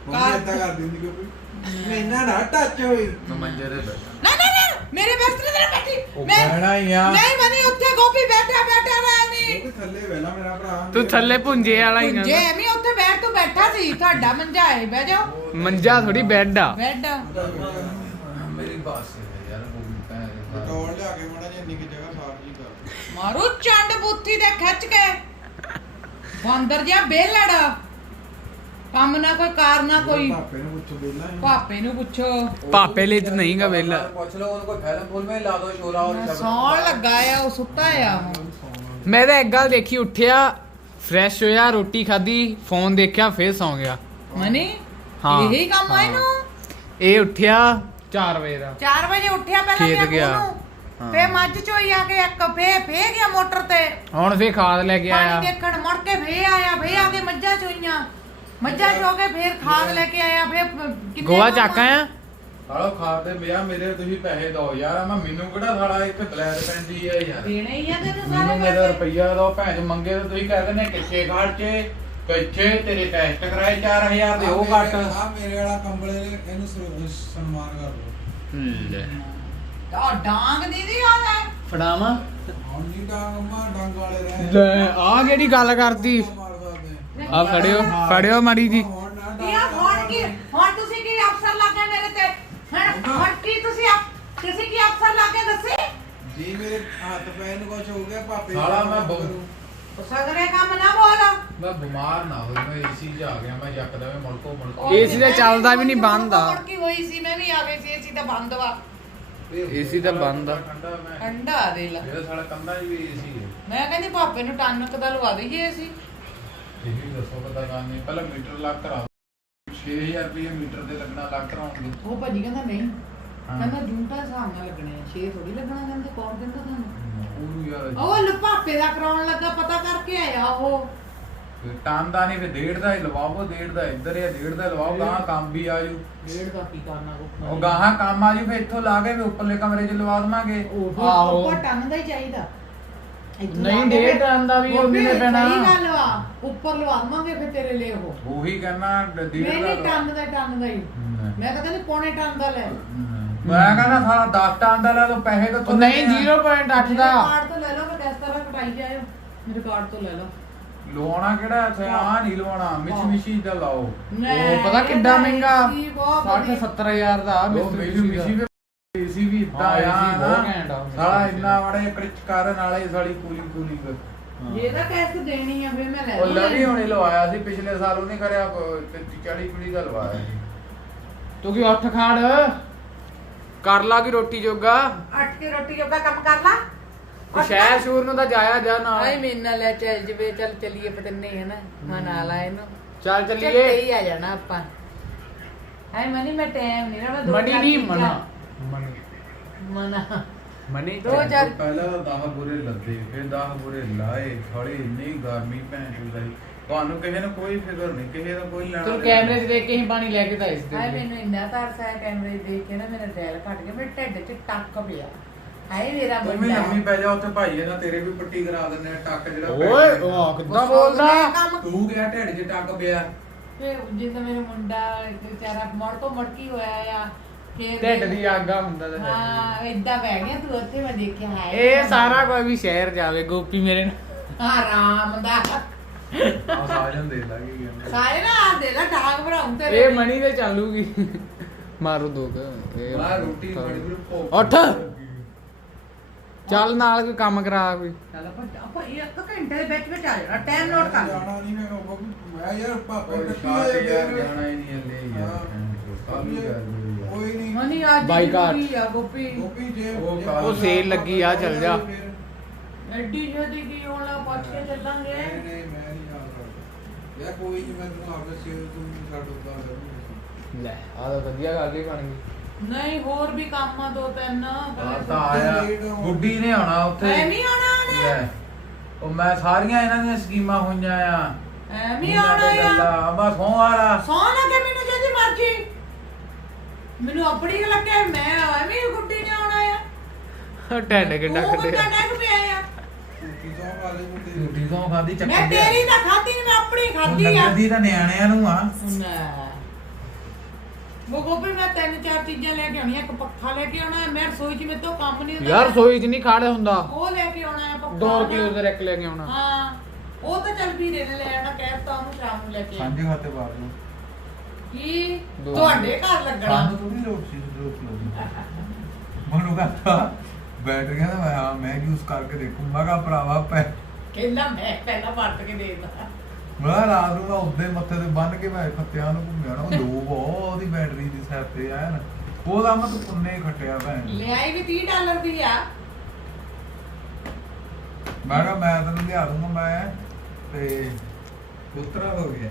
ਮੰਮੀ ਏਦਾਂ ਕਰਦੀ ਹੁੰਦੀ ਕੋਈ ਮੈਨਾਂ ਨਾ ਟੱਚ ਹੋਈ ਮੈਂ ਮੰਜੇ ਤੇ ਬੈਠਾ ਨਾ ਨਾ ਨਾ ਮੇਰੇ ਬਿਸਤਰੇ ਤੇ ਨਾ ਬੈਠੀ ਮੈਂ ਬਹਿਣਾ ਹੀ ਆ ਨਹੀਂ ਮਨੀ ਉੱਥੇ ਗੋਪੀ ਬੈਠਾ ਬੈਠਾ ਰਹਿ ਨਹੀਂ ਥੱਲੇ ਵੇਲਾ ਮੇਰਾ ਭਰਾ ਤੂੰ ਥੱਲੇ ਪੁੰਜੇ ਵਾਲਾ ਹੀ ਜੇ ਕਹਿੰਦਾ ਨਹੀਂ ਉੱਥੇ ਬੈਠ ਤੂੰ ਬੈਠਾ ਸੀ ਤੁਹਾਡਾ ਮੰਜਾ ਹੈ ਬਹਿ ਜਾਓ ਮੰਜਾ ਥੋੜੀ ਬੈੱਡ ਆ ਬੈੱਡ ਮੇਰੀ ਬਾਸ ਹੈ ਯਾਰ ਉਹ ਵੀ ਟੋਲ ਲਿਆ ਕੇ ਮੜਾ ਜੇ ਨਿੱਕੀ ਜਗ੍ਹਾ ਕਰ ਮਾਰੂ ਚੰਡ ਬੁੱਥੀ ਤੇ ਖਿੱਚ ਕੇ। ਬਾਂਦਰ ਜਿਹਾ ਬੇਲੜ। ਕੰਮ ਨਾ ਕੋਈ ਕਾਰ ਨਾ ਕੋਈ। ਪਾਪੇ ਨੂੰ ਪੁੱਛੋ ਪਾਪੇ ਨੂੰ ਪੁੱਛੋ। ਪਾਪੇ ਲਈ ਤੇ ਨਹੀਂਗਾ ਵੇਲਾ ਪੁੱਛ ਲਓ ਉਹਨੂੰ ਕੋਈ ਫਿਲਮ ਫੁਲ ਮੇ ਲਾ ਦੋ ਸ਼ੋਰਾ ਔਰ ਸ਼ਬਦ। ਸੌਣ ਲੱਗਾ ਆ ਉਹ ਸੁੱਤਾ ਆ। ਹੁਣ ਮੈਂ ਤਾਂ ਇੱਕ ਗੱਲ ਦੇਖੀ ਉੱਠਿਆ ਫਰੈਸ਼ ਹੋਇਆ ਰੋਟੀ ਖਾਧੀ ਫੋਨ ਦੇਖਿਆ ਫੇਰ ਸੌਂ ਗਿਆ। ਮਨੀ ਹਾਂ, ਇਹੀ ਕੰਮ ਆ ਹਾਂ। ਇਹਨੂੰ? ਇਹ ਉੱਠਿਆ 4 ਵਜੇ ਦਾ। 4 ਵਜੇ ਉੱਠਿਆ ਪਹਿਲਾਂ ਖੇਤ ਗਿਆ। ਉਹਨੂੰ ਫੇ ਮੱਝ ਚੋਈ ਆ ਕੇ ਇੱਕ ਫੇ ਫੇ ਗਿਆ ਮੋਟਰ ਤੇ। ਹੁਣ ਫੇਰ ਖਾਦ ਲੈ ਕੇ ਪਾਣੀ ਆਇਆ। ਦੇਖਣ ਮੁੜ ਕੇ ਫੇ ਆਇਆ ਫੇ ਆ ਕੇ ਮੱਝਾਂ ਚੋਈਆਂ। ਮੱਝਾਂ ਚੋ ਕੇ ਫੇਰ ਖਾਦ ਲੈ ਕੇ ਆਇਆ ਫੇ ਕਿੰਨੇ ਗੋਆ ਚੱਕ ਆਇਆ? ਸਾਲੋ ਖਾਤੇ ਮਿਆ ਮੇਰੇ ਤੁਸੀਂ ਪੈਸੇ ਦਿਓ ਯਾਰ ਮੈਂ ਮੈਨੂੰ ਕਿਹੜਾ ਸਾਲਾ ਇੱਕ ਬਲੈਕ ਪੈਂਦੀ ਹੈ ਯਾਰ। ਦੇਣੇ ਹੀ ਆ ਮੈਨੂੰ ਸਾਰੇ ਮੇਰਾ ਪੈਸੇ। ਰੁਪਈਆ ਦੋ ਭੈਣ ਮੰਗੇ ਤਾਂ ਤੁਸੀਂ ਕਹਿ ਦਿੰਦੇ ਕਿੱਥੇ ਘਾਟ ਚ ਪਿੱਛੇ ਤੇਰੇ ਟੈਸਟ ਕਰਾਏ 4000 ਦੇ ਉਹ ਘੱਟ। ਆ ਮੇਰੇ ਵਾਲਾ ਕੰਬਲ ਇਹਨੇ- ਇਹਨੂੰ ਸਨਮਾਨ ਕਰ ਦੋ ਲੈ। ਆ ਡਾਂਗ ਦੀਦੀ ਆ ਲੈ। ਫੜਾਵਾ? ਹੁਣ ਨਹੀਂ ਡਾਂਗ ਮਾ ਡਾਂਗ ਵਾਲੇ ਰਹੇ। ਲੈ ਆ ਕਿਹੜੀ ਗੱਲ ਕਰਤੀ? ਮਾਰ ਸਕਦੇ ਆ ਫੜਿਓ ਫੜਿਓ ਮਾੜੀ ਜੀ। ਹੁਣ ਨਾ ਕੀ ਆ ਹੁਣ ਕੀ ਹੁਣ ਤੁਸੀਂ ਕੀ ਅਫਸਰ ਲੱਗੇ ਮੇਰੇ ਤੇ? ਹੁਣ ਹੁਣ ਕੀ ਤੁਸੀਂ ਅਫ- ਤੁਸੀਂ ਕੀ ਅਫਸਰ ਲੱਗੇ ਦੱਸੇ? ਜੀ ਮੇਰੇ ਹੱਥ ਪੈਰ ਨੂੰ ਕੁਝ ਹੋ ਗਿਆ ਪਾਪੇ ਸਾਲਾ ਮੈਂ ਬਹੁ- ਸਗਰੇ ਕੰਮ ਨਾ ਬੋਲ। ਮੈਂ ਬਿਮਾਰ ਨਾ ਹੋਈ ਮੈਂ ਏਸੀ 'ਚ ਆ ਗਿਆ ਮੈਂ ਯਕਦਮ ਹੀ ਮੁਲਕੋ ਮੁਲਕੋ AC ਤਾਂ ਚੱਲਦਾ ਵੀ ਨਹੀਂ, ਬੰਦ ਆ। ਕੀ ਹੋਈ ਸੀ ਮੈਂ ਵੀ ਆ ਗਈ ਸੀ ਏਸੀ ਤਾਂ ਬੰਦ ਵਾ। AC ਤਾਂ ਬੰਦ ਆ। ਠੰਡਾ ਦੇ ਲਾ। ਜਿਹੜਾ ਸਾਲਾ ਕੰਦਾ ਵੀ ਏਸੀ ਹੈ ਮੈਂ ਕਹਿੰਦੀ ਪਾਪੇ ਨੂੰ ਟੰਨਕ ਦਾ ਲਵਾ ਦਈਏ ਅਸੀਂ ਇਹ ਵੀ ਦੱਸੋ ਪਤਾ ਨਹੀਂ। ਪਹਿਲਾਂ ਮੀਟਰ ਲੱਗ ਕਰਾ 6000 ਰੁਪਏ ਮੀਟਰ ਦੇ ਲੱਗਣਾ ਲੱਗ ਕਰਾਉਣਗੇ। ਉਹ ਭਾਜੀ ਕਹਿੰਦਾ ਨਹੀਂ। ਕਹਿੰਦਾ ਜੂੰਟਾ ਹਿਸਾਬ ਨਾਲ ਲੱਗਣੇ ਆ। 6 ਥੋੜੀ ਲੱਗਣਾ ਕਹਿੰਦੇ ਕੌਣ ਕਹਿੰਦਾ ਤੁਹਾਨੂੰ? ਉਹ ਯਾਰ ਉਹ ਲਪਾਪੇ ਦਾ ਕਰਾਉਣ ਲੱਗਾ ਪਤਾ ਕਰਕੇ ਆਇਆ ਉਹ। ਟਾਂ ਦਾ ਨਹੀਂ ਫਿਰ ਡੇਢ ਦਾ ਹੀ ਲਵਾਓ ਡੇਢ ਦਾ ਇੱਧਰ ਹੈ ਡੇਢ ਦਾ ਲਵਾਓ ਗਾਹਾਂ ਕੰਮ ਵੀ ਆਜੂ। ਡੇਢ ਦਾ ਕੀ ਕਰਨਾ ਕੋ ਉਹ ਗਾਹਾਂ ਕੰਮ ਆਜੂ ਫਿਰ ਇੱਥੋਂ ਲਾ ਕੇ ਵੀ ਉੱਪਰਲੇ ਕਮਰੇ 'ਚ ਲਵਾ ਦਵਾਂਗੇ। ਉਹ ਆਹੋ। ਉੱਪਰ ਟੰਨ ਦਾ ਹੀ ਚਾਹੀਦਾ। ਇੱਥੋਂ ਨਹੀਂ, ਲਾ ਕੇ ਡੇਢ ਫਿਰ- ਟਨ ਦਾ ਵੀ ਉਹ ਉਹਨੇ ਫਿਰ ਪੈਣਾ। ਸਹੀ ਗੱਲ ਵਾ। ਉੱਪਰ ਲਵਾਵਾਂਗੇ ਫਿਰ ਤੇਰੇ ਲਈ ਉਹ। ਉਹੀ ਕਹਿਣਾ ਡੇਢ ਨਹੀਂ ਦਾ ਨਹੀਂ ਲਵਾ- ਟੰਨ ਦਾ ਟੰਨ ਦਾ ਹੀ। ਹਮ। ਮੈਂ ਕਹਿੰਦੀ ਪੌਣੇ ਟੰਨ ਦਾ ਲੈ। ਮੈਂ ਕਹਿੰਦਾ ਸਾਰਾ 10 ਟਾਂ ਦਾ ਲੈ ਲਓ ਪੈਸੇ ਕਿੱਥੋਂ ਉਹ ਨਹੀਂ ਦੇਣੇ ਆ? 0.8 ਮੇਰੇ ਦਾ। ਕਾਰਡ ਤੋਂ ਲੈ ਲਓ ਮੈਂ ਕਿਸ ਤਰ੍ਹਾਂ ਕਟਾਈ ਜਾਇਓ ਮੇਰੇ ਕਾਰਡ ਤੋਂ ਲੈ ਲਓ। ਲਵਾਉਣਾ ਕਿਹੜਾ ਇੱਥੇ ਆ ਨਹੀਂ ਲਵਾਉਣਾ। ਮਿਚ ਮਿਸ਼ੀ ਦਾ ਲਾਓ। ਉਹ ਪਤਾ ਕਿੱਡਾ ਮਹਿੰਗਾ? 60 60 70000 ਦਾ ਮਿਸਤਰੀ ਮਿਸ਼ੀ ਮਿਸ਼ੀ ਵੀ ਏਸੀ ਵੀ ਇਦਾਂ ਆ ਨਾ। ਬਹੁਤ ਘੈਂਟ ਆ। ਸਾਲਾ ਇੰਨਾ ਵੜੇ ਕ੍ਰਿਚ ਕਰਨ ਵਾਲੇ ਸਾਲੀ ਕੂਲੀ ਕੂਲੀ ਜੇ ਤਾਂ ਟੈਸਟ ਦੇਣੀ ਆ ਫਿਰ ਮੈਂ ਲੈ ਉਹ ਲਵਾਂ। ਹੁਣੇ ਲਵਾਇਆ ਸੀ ਪਿਛਲੇ ਸਾਲ ਉਹਨੇ ਕਰਿਆ 40 ਕੁੜੀ ਦਾ ਲਵਾਇਆ ਤੂੰ ਕੀ ਉੱਠ ਖਾੜ? ਕਰ ਲਾ ਕੀ ਰੋਟੀ ਜੋਗਾ। ਅੱਠ ਕੇ ਰੋਟੀ ਜੋਗਾ ਕੰਮ ਕਰ ਲਾ। ਸ਼ਹਿਰ ਸ਼ੂਰ ਨੂੰ ਤਾਂ ਜਾਇਆ ਜਾ ਨਾਲ। ਆਈ ਮੇਰੇ ਨਾਲ ਲੈ ਚੱਲ ਜਵੇ ਚੱਲ ਚੱਲੀਏ ਪਤੰਨੇ ਹੈ। ਨਾ ਮਨਾ ਲਾ ਇਹਨੂੰ ਚੱਲ ਚੱਲ ਚੱਲੀਏ ਹੀ ਆ ਜਾਣਾ ਆਪਾਂ। ਹਾਏ ਮਨੀ ਮੈਂ ਟਾਈਮ ਨਹੀਂ ਨਾ ਮੈਂ ਦੋ ਮਣੀ ਚਾਰ ਨਹੀਂ ਮਨਾ। ਮਨਾ। ਮਨੀ। ਦੋ ਚਾਰ ਪਹਿਲਾਂ ਤਾਂ 10 ਬੁਰੇ ਲੱਦੇ ਫਿਰ 10 ਬੁਰੇ ਲਾਏ ਖੜੇ ਇੰਨੀ ਗਰਮੀ ਭੈਣ ਚੋਦਾ ਸੀ ਤੁਹਾਨੂੰ ਕਿਸੇ ਨੂੰ ਕੋਈ ਫਿਕਰ ਨਹੀਂ ਕਿਸੇ ਦਾ ਕੋਈ ਲੈਣਾ ਤੂੰ ਕੈਮਰੇ 'ਚ ਦੇਖ ਕੇ ਹੀ ਪਾਣੀ ਲੈ ਕੇ ਤਾਂ ਇਸ ਹਾਏ ਦੇ ਮੈਨੂੰ ਇੰਨਾ ਤਰਸ ਆਇਆ ਕੈਮਰੇ ਦੇਖ ਕੇ ਨਾ ਮੇਰਾ ਦਿਲ ਘਟ ਗਿਆ ਮੇਰੇ ਢਿੱਡ 'ਚ ਟੱਕ ਪਿਆ। ਹਾਏ ਮੇਰਾ ਤੂੰ ਵੀ ਮੁੰਡਾ। ਲੰਮੀ ਪੈ ਜਾ ਉੱਥੇ ਭਾਈ ਇਹਨਾਂ ਤੇਰੇ ਵੀ ਪੱਟੀ ਕਰਾ ਦਿੰਦੇ ਆ ਟੱਕ ਜਿਹੜਾ ਪੈ ਓਏ ਗਿਆ। ਉਹ ਕਿੱਦਾਂ ਉਹ ਬੋਲਦਾ? ਮੈਂ ਕੰਮ। ਤੂੰ ਗਿਆ ਢਿੱਡ 'ਚ ਟੱਕ ਪਿਆ। ਤੇ ਜਿੱਦਾਂ ਮੇਰੇ ਮੁੰਡਾ ਇੱਕ ਵਿਚਾਰਾ ਮੜ ਤੋਂ ਮੜਕੀ ਹੋਇਆ ਆ ਫਿਰ ਢਿੱਡ ਦੀ ਆਗਾ ਹੁੰਦਾ ਤਾਂ ਹੈ। ਹਾਂ। ਏਦਾਂ ਬਹਿ ਗਿਆ ਤੂੰ ਉੱਥੇ ਮੈਂ ਦੇਖਿਆ ਹਾਏ ਇਹ ਸਾਰਾ ਕੋਈ ਵੀ ਸ਼ਹਿਰ ਜਾਵੇ ਗੋਪੀ ਮੇਰੇ ਨਾਲ। ਆਰਾਮ ਦਾ। ਆ ਸਾਜਨ ਦੇ ਲੱਗੀ ਗਿਆ ਸਾਰੇ ਨਾ ਆ ਦੇ ਨਾ ਡਾਂਗ ਬਣਾਉਂ ਤੇਰੇ ਇਹ ਮਣੀ ਤੇ ਚੱਲੂਗੀ। ਮਾਰੂ ਦੋ ਕੁ। ਇਹ ਮੈਂ ਰੋਟੀ ਬੜੀ ਬੜੀ ਭੁੱਖ ਉੱਠ। ਚੱਲ ਨਾਲ ਕੋਈ ਕੰਮ ਕਰਾ ਕੋਈ। ਚੱਲ ਆਪਾਂ ਆਪਾਂ ਇੱਕ ਘੰਟੇ ਦੇ ਵਿੱਚ ਵਿੱਚ ਆ ਜਾਣਾ ਟਾਈਮ ਨੋਟ ਕਰ ਜਾਣਾ ਨਹੀਂ ਮੈਂ ਉਹ ਮੈਂ ਯਾਰ ਪਾਪੇ ਓਏ ਕੱਟੀ ਸ਼ਾਦੀ ਹੋਏ ਯਾਰ ਫਿਰ। ਜਾਣਾ ਹੀ ਨਹੀਂ ਹਲੇ ਯਾਰ ਕੱਲ ਹੀ ਕਰ ਲਿਓ ਯਾਰ। ਕੋਈ ਨਹੀਂ। ਮਨੀ ਅੱਜ ਬਾਈਕਾਟ। ਜ਼ਰੂਰੀ ਆ ਗੋਪੀ। ਗੋਪੀ ਜੇ ਉਹ ਜੇ ਕਾ- ਉਹ ਸੇਲ ਲੱਗੀ ਆ, ਚੱਲ ਜਾ। ਐਡੀ ਜਲਦੀ ਕੀ ਹੋਣਾ ਪੁੱਛ ਕੇ ਚੱਲਾਂਗੇ। ਨਹੀਂ ਨਹੀਂ ਮੈਂ ਨਹੀਂ ਜਾ ਸਕਦਾ। ਯਾਰ ਕੋਈ ਨਹੀਂ ਮੈਂ ਤੈਨੂੰ ਆਪੇ ਸੇਲ ਤੂੰ ਛੱਡ ਕਰੂੰਗਾ ਲੈ ਆ ਤਾਂ ਵਧੀਆ ਗੱਲ ਹੀ ਬਣ ਗਈ। ਨਹੀਂ ਹੋਰ ਵੀ ਕੰਮ ਆ ਦੋ ਤਿੰਨ। ਤਾਂ ਆਇਆ। ਗੁੱਡੀ ਨੇ ਆਉਣਾ ਉੱਥੇ। ਐਵੇਂ ਆਉਣਾ ਉਹਨੇ? ਲੈ, ਉਹ ਮੈਂ ਸਾਰੀਆਂ ਇਹਨਾਂ ਦੀਆਂ ਸਕੀਮਾਂ ਹੋਈਆਂ ਆ। ਐਵੇਂ ਆਉਣਾ ਗੱਲਾਂ, ਬਸ ਹੋ ਆਲਾ ਸੌ ਨਾ ਕਿ ਮੈਨੂੰ ਜਿਹਦੀ ਮਰਜ਼ੀ। ਮੈਨੂੰ ਆਪਣੀ ਲੱਗੇ ਮੈਂ ਐਵੇਂ ਹੀ ਗੁੱਡੀ ਨੇ ਆਉਣਾ ਆ। ਢਿੱਡ ਕਿੱਡਾ ਤੂੰ ਕੱਢਿਆ ਬੰਦਾ ਡੱਗ ਪਿਆ ਆ। ਕੀ ਤੋਂ ਖਾਦੀ ਚੱਕਰ ਮੈਂ ਤੇਰੀ ਤਾਂ ਖਾਧੀ ਨਹੀਂ ਮੈਂ ਆਪਣੀ ਖਾਧੀ ਆ। ਲੱਗਦੀ ਤਾਂ ਨਿਆਣਿਆਂ ਨੂੰ ਆ। ਨਾ। ਗੋਪੀ ਮੈਂ ਤਿੰਨ ਚਾਰ ਚੀਜ਼ਾਂ ਲੈ ਕੇ ਆਉਣੀਆਂ ਇੱਕ ਪੱਖਾ ਲੈ ਕੇ ਆਉਣਾ ਮੈਂ ਰਸੋਈ 'ਚ ਮੇਰੇ ਤੋਂ ਕੰਮ ਨਹੀਂ ਹੁੰਦਾ। ਯਾਰ ਰਸੋਈ 'ਚ ਨਹੀਂ ਖਾੜੇ ਹੁੰਦਾ। ਉਹ ਲੈ ਕੇ ਆਉਣਾ ਹੈ ਪੱਖਾ 2 ਕਿਲੋ ਦਾ ਰੈਕ ਲੈ ਕੇ ਆਉਣਾ। ਹਾਂ ਉਹ ਤਾਂ ਚੱਲ ਵੀਰੇ ਨੇ ਲੈ ਆਣਾ ਕਹਿਤਾ ਉਹਨੂੰ ਸ਼ਾਮ ਨੂੰ ਲੈ ਕੇ ਆਉਣਾ। ਸਾਂਝੇ ਖਾਤੇ ਪਾ ਲਓ ਕੀ? ਦੋ। ਤੁਹਾਡੇ ਘਰ ਲੱਗਣਾ। ਸਾਨੂੰ ਥੋੜੀ ਲੋੜ ਸੀ ਲਓ ਮਨੂੰ ਬੈਠ ਗਿਆ ਨਾ ਮੈਂ ਹਾਂ ਮੈਂ ਯੂਜ਼ ਕਰਕੇ ਦੇਖੂ। ਮੈਂ ਕਿਹਾ ਭਰਾਵਾ ਪੈ ਕਹਿੰਦਾ ਮੈਂ ਪਹਿਲਾਂ ਵਰਤ ਕੇ ਦੇਖਦਾ ਮੈਂ ਰਾਤ ਨੂੰ ਮੈਂ ਉੱਦੇ ਮੱਥੇ ਤੇ ਬੰਨ ਕੇ ਮੈਂ ਖੱਤਿਆਂ ਨੂੰ ਘੁੰਮਿਆ ਨਾ ਉਹ [laughs] ਉਹਦੀ ਬੈਟਰੀ ਦੀ ਸਾਈਡ ਤੇ ਆ ਨਾ। ਉਹਦਾ ਮੈਂ ਤਾਂ ਪੁੰਨੇ ਹੀ ਖੱਟਿਆ ਭੈਣ ਲਿਆਈ ਵੀ 30 ਡਾਲਰ ਦੀ ਆ। ਮੈਂ ਕਿਹਾ ਮੈਂ ਤੈਨੂੰ ਲਿਆ ਦੂੰਗਾ ਮੈਂ ਤੇ ਉਤਰਾ ਹੋ ਗਿਆ।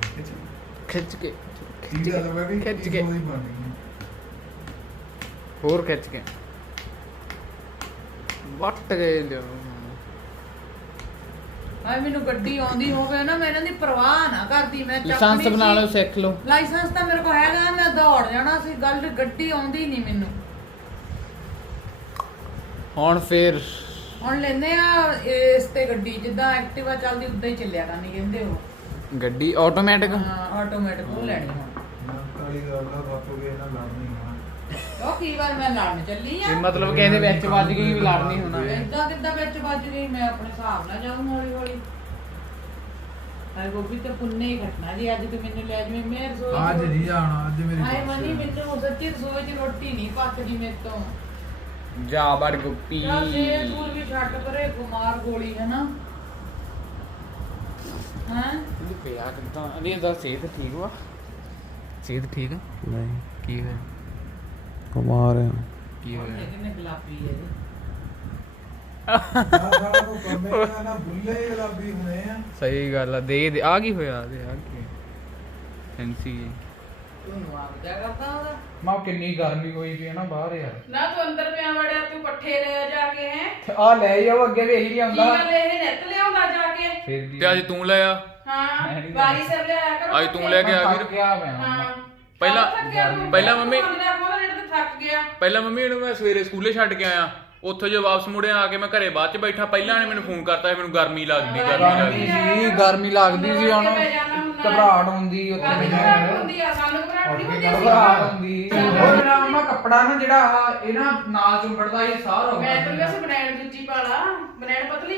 ਖਿੱਚ ਕੇ। ਠੀਕ ਹੈ ਤਾਂ ਮੈਂ ਵੀ ਖਿੱਚ ਕੇ। ਉਹਦੀ ਬਣ ਗਈ ਹੋਰ ਖਿੱਚ ਕੇ। ਵੱਟ ਗਏ ਲਿਓ। ਹਾਏ ਮੈਨੂੰ ਗੱਡੀ ਆਉਂਦੀ ਹੋਵੇ ਨਾ ਮੈਂ ਇਹਨਾਂ ਦੀ ਪਰਵਾਹ ਨਾ ਕਰਦੀ ਮੈਂ ਚੱਕਣੀ ਲਾਇਸੈਂਸ ਬਣਾ। ਲਓ ਸਿੱਖ ਲਓ। ਲਾਇਸੈਂਸ ਤਾਂ ਮੇਰੇ ਕੋਲ ਹੈਗਾ ਮੈਂ ਦੌੜ ਜਾਣਾ ਸੀ ਗੱਲ ਗੱਡੀ ਆਉਂਦੀ ਨਹੀਂ ਮੈਨੂੰ। ਹੁਣ ਫੇਰ ਹੁਣ ਲੈਨੇ ਆ ਇਸ ਤੇ ਗੱਡੀ ਜਿੱਦਾਂ ਐਕਟਿਵਾ ਚੱਲਦੀ ਉਦਾਂ ਹੀ ਚੱਲਿਆ ਕਰਨੀ ਕਹਿੰਦੇ ਉਹ। ਗੱਡੀ ਆਟੋਮੈਟਿਕ ਆਟੋਮੈਟਿਕ ਉਹ ਲੈਣੀ ਹੁਣ ਕਾਲੀ ਗੱਲ ਦਾ ਬਾਪੂ ਕੇ ਨਾ ਲੜਨੀ ਹਾਂ ਉਹ ਕੀ ਵਾਰ ਮੈਂ ਲੜਨ ਚੱਲੀ ਆ? ਇਹ ਮਤਲਬ ਕਿ ਇਹਦੇ ਵਿੱਚ ਵੱਜ ਗਈ ਵੀ ਲੜਨੀ ਹੋਣਾ ਏਦਾਂ ਕਿੱਦਾਂ ਵਿੱਚ ਵੱਜ ਗਈ? ਮੈਂ ਆਪਣੇ ਹਿਸਾਬ ਨਾਲ ਜਾਊਂ ਹੌਲੀ ਹੌਲੀ। ਹਾਏ ਗੋਪੀ ਤੇ ਪੁੰਨੇ ਹੀ ਘਟਨਾ ਜੀ। ਅੱਜ ਤੇ ਮੈਨੂੰ ਲੈ ਜਵੇਂ ਮੈਂ ਰਸੋਈ ਅੱਜ ਨਹੀਂ ਜਾਣਾ ਅੱਜ ਮੇਰੀ ਹਾਏ ਮਨੀ ਮੈਨੂੰ ਸੱਚੀ ਰਸੋਈ 'ਚ ਰੋਟੀ ਨਹੀਂ ਪੱਕਦੀ ਮੇਰੇ ਤੋਂ ਜਾ ਬੜ ਗੁੱਪੀ। ਚੱਲ ਇਹ ਸਕੂਲ ਵੀ ਛੱਡ ਪਰੇ ਕੁਮਾਰ ਗੋਲੀ ਹੈ? ਨਾ ਹਾਂ ਪਿਆ ਕਿਦਾਂ? ਅਲੀ ਦਾ ਸਿਹਤ ਠੀਕ ਵਾ? ਸਿਹਤ ਠੀਕ ਆ? ਨਹੀਂ। ਕੀ ਹੋਇਆ? ਕੁਮਾਰ ਆ ਕੀ ਹੋਇਆ? ਕਿੰਨੇ ਗੁਲਾਬੀ ਹੈ ਜੀ ਸਾਰਾ ਨੂੰ ਕੰਮੇ ਨਾ ਬੁੱਲੇ ਹੀ ਗੁਲਾਬੀ ਹੋਣੇ ਆ। ਸਹੀ ਗੱਲ ਆ ਦੇ ਦੇ ਆ ਕੀ ਹੋਇਆ ਦੇ ਆ ਕੀ? ਫੈਂਸੀ ਤੂੰ ਆਪ ਜਾ ਕਰਦਾ ਉਹਦਾ? ਮਾ ਕਿੰਨੀ ਗਰਮੀ ਹੋਈ ਪਈ ਹੈ ਨਾ ਬਾਹਰ ਯਾਰ। ਨਾ ਤੂੰ ਅੰਦਰ ਪਿਆ ਵੜਿਆ ਤੂੰ ਪੱਠੇ ਲੈ ਜਾ ਕੇ ਹੈ। ਆ ਲੈ ਜਾਓ ਅੱਗੇ ਵੀ ਇਹੀ ਕੀ ਲਿਆਉਂਦਾ ਗੱਲ ਇਹ ਨਿੱਤ ਲਿਆਉਂਦਾ ਜਾ ਕੇ? ਫਿਰ ਵੀ ਤੇ ਅੱਜ ਤੂੰ ਲੈ ਆ? ਹਾਂ ਵਾਰੀ ਸਿਰ ਲਿਆਇਆ ਕਰੋ ਅੱਜ ਤੂੰ ਲੈ ਕੇ ਆ ਵੀਰ। ਗਿਆ ਮੈਂ ਹਾਂ। ਪਹਿਲਾਂ-? ਪਹਿਲਾਂ ਮੰਮੀ- ਥੱਕ ਗਿਆ। ਪਹਿਲਾਂ ਮੰਮੀ ਇਹਨੂੰ ਮੈਂ ਸਵੇਰੇ ਸਕੂਲੇ ਛੱਡ ਕੇ ਆਇਆ। ਉੱਥੋਂ ਜੇ ਵਾਪਸ ਮੁੜਿਆ ਆ ਕੇ ਮੈਂ ਘਰੇ ਬਾਅਦ ਚ ਬੈਠਾ। ਪਹਿਲਾਂ ਇਹਨੇ ਮੈਨੂੰ ਫੋਨ ਕਰਤਾ ਸੀ ਮੈਨੂੰ ਗਰਮੀ ਲੱਗਦੀ ਗਰਮੀ ਗਰਮੀ ਲੱਗਦੀ। ਸੀ ਗਰਮੀ ਲੱਗਦੀ ਸੀ ਹੁਣ। ਘਬਰਾਹਟ ਹੁੰਦੀ ਉੱਥੇ ਘਬਰਾਹਟ ਹੁੰਦੀ ਆ ਸਾਨੂੰ ਘਬਰਾਹਟ ਨਹੀਂ ਹੁੰਦੀ। ਘਬਰਾਹਟ ਸੀ ਹੁੰਦੀ। ਉਹ ਮੇਰਾ ਉਹਨਾਂ ਕੱਪੜਾ ਨਾ ਜਿਹੜਾ ਆਹ ਇਹ ਨਾ ਨਾਲ ਚੁੰਬੜਦਾ ਇਹ ਸਾਰ ਹੋ ਮੈਂ ਗਿਆ ਵੈਸੇ ਦੂਜੀ ਪਾਲਾ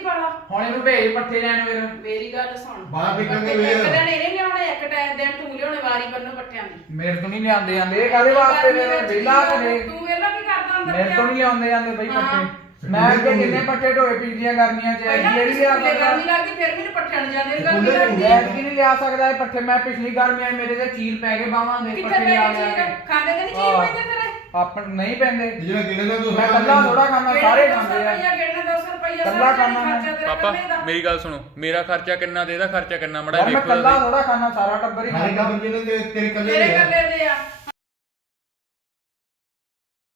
ਪਤਲੀ ਪਾਲਾ। ਹੁਣ ਇਹਨੂੰ ਭੇਜ ਪੱਠੇ ਲੈਣ ਫਿਰ। ਮੇਰੀ ਗੱਲ ਸੁਣ। ਬਾਹਰ ਨਿਕਲਦੇ ਇੱਕ ਵੇਖ। ਦਿਨ ਇਹਨੇ ਲਿਆਉਣੇ ਇੱਕ ਟਾਈਮ ਦਿਨ ਤੂੰ ਲਿਆਉਣੇ ਵਾਰੀ ਬੰਨੋ ਪੱਠਿਆਂ ਦੀ। ਮੇਰੇ ਤੋਂ ਨਹੀਂ ਲਿਆਂਦੇ ਜਾਂਦੇ ਇਹ ਕਾਦੇ ਵਾਸਤੇ ਮੇਰੇ ਵਿਹਲਾ ਕਰੇ ਤੂੰ ਵੇਲਾ ਕੀ ਕਰਦਾ ਅੰਦਰ ਮੇਰੇ ਤੋਂ ਨਹੀਂ ਲਿਆਉਂਦੇ ਜਾਂਦੇ ਬਈ। ਪੱਠੇ। ਮੈਂ ਅੱਗੇ ਕਿੰਨੇ ਪੱਠੇ ਢੋਏ ਪੀਂਦੀਆਂ ਗਰਮੀਆਂ ਚ ਪਹਿਲਾਂ ਜਿਹੜੀ ਸਕਦਾ ਗਰਮੀ ਲੱਗਦੀ ਫਿਰ ਮੈਨੂੰ ਪੱਠਿਆਂ ਨੂੰ ਜਾਂਦੇ ਗਰਮੀ ਲੱਗਦੀ। ਮੈਂ ਕਿ ਨਹੀਂ ਲਿਆ ਸਕਦਾ ਇਹ ਪੱਠੇ। ਮੈਂ ਪਿਛਲੀ ਗਰਮੀਆਂ 'ਚ ਮੇਰੇ ਤੇ ਚੀਰ ਪੈ ਗਏ ਬਾਹਾਂ ਦੇ ਪੱਠੇ ਪੈ ਲਿਆ ਲਿਆ। ਖਾਂਦੇ ਤੇ ਨਹੀਂ ਹਾਂ। ਪੈਂਦੇ ਤੇਰੇ? ਆਪਣ ਨਹੀਂ ਪੈਂਦੇ। ਜਿਹੜਾ ਕਿਹੜੇ ਦਾ ਤੂੰ ਮੈਂ ਕੱਲਾ ਥੋੜਾ ਖਾਣਾ ਸਾਰੇ ਖਾਂਦੇ ਆ। ਗੇੜਨਾ 200 ਰੁਪਇਆ ਕੱਲਾ ਖਾਣਾ ਮੈਂ। ਪਾਪਾ ਮੇਰੀ ਗੱਲ ਸੁਣੋ ਮੇਰਾ ਖਰਚਾ ਕਿੰਨਾ ਤੇ ਇਹਦਾ ਖਰਚਾ ਕਿੰਨਾ? ਮੜਾ ਯਾਰ ਮੈਂ ਕੱਲਾ ਥੋੜਾ ਖਾਣਾ ਸਾਰਾ ਟੱਬਰ ਹੀ ਮਾਰੀ ਖਾਂਦਾ ਦਾ ਬੰਦੇ ਨੇ ਤੇਰੇ ਕੱਲੇ ਤੇਰੇ ਕੱਲੇ ਦੇ ਆ।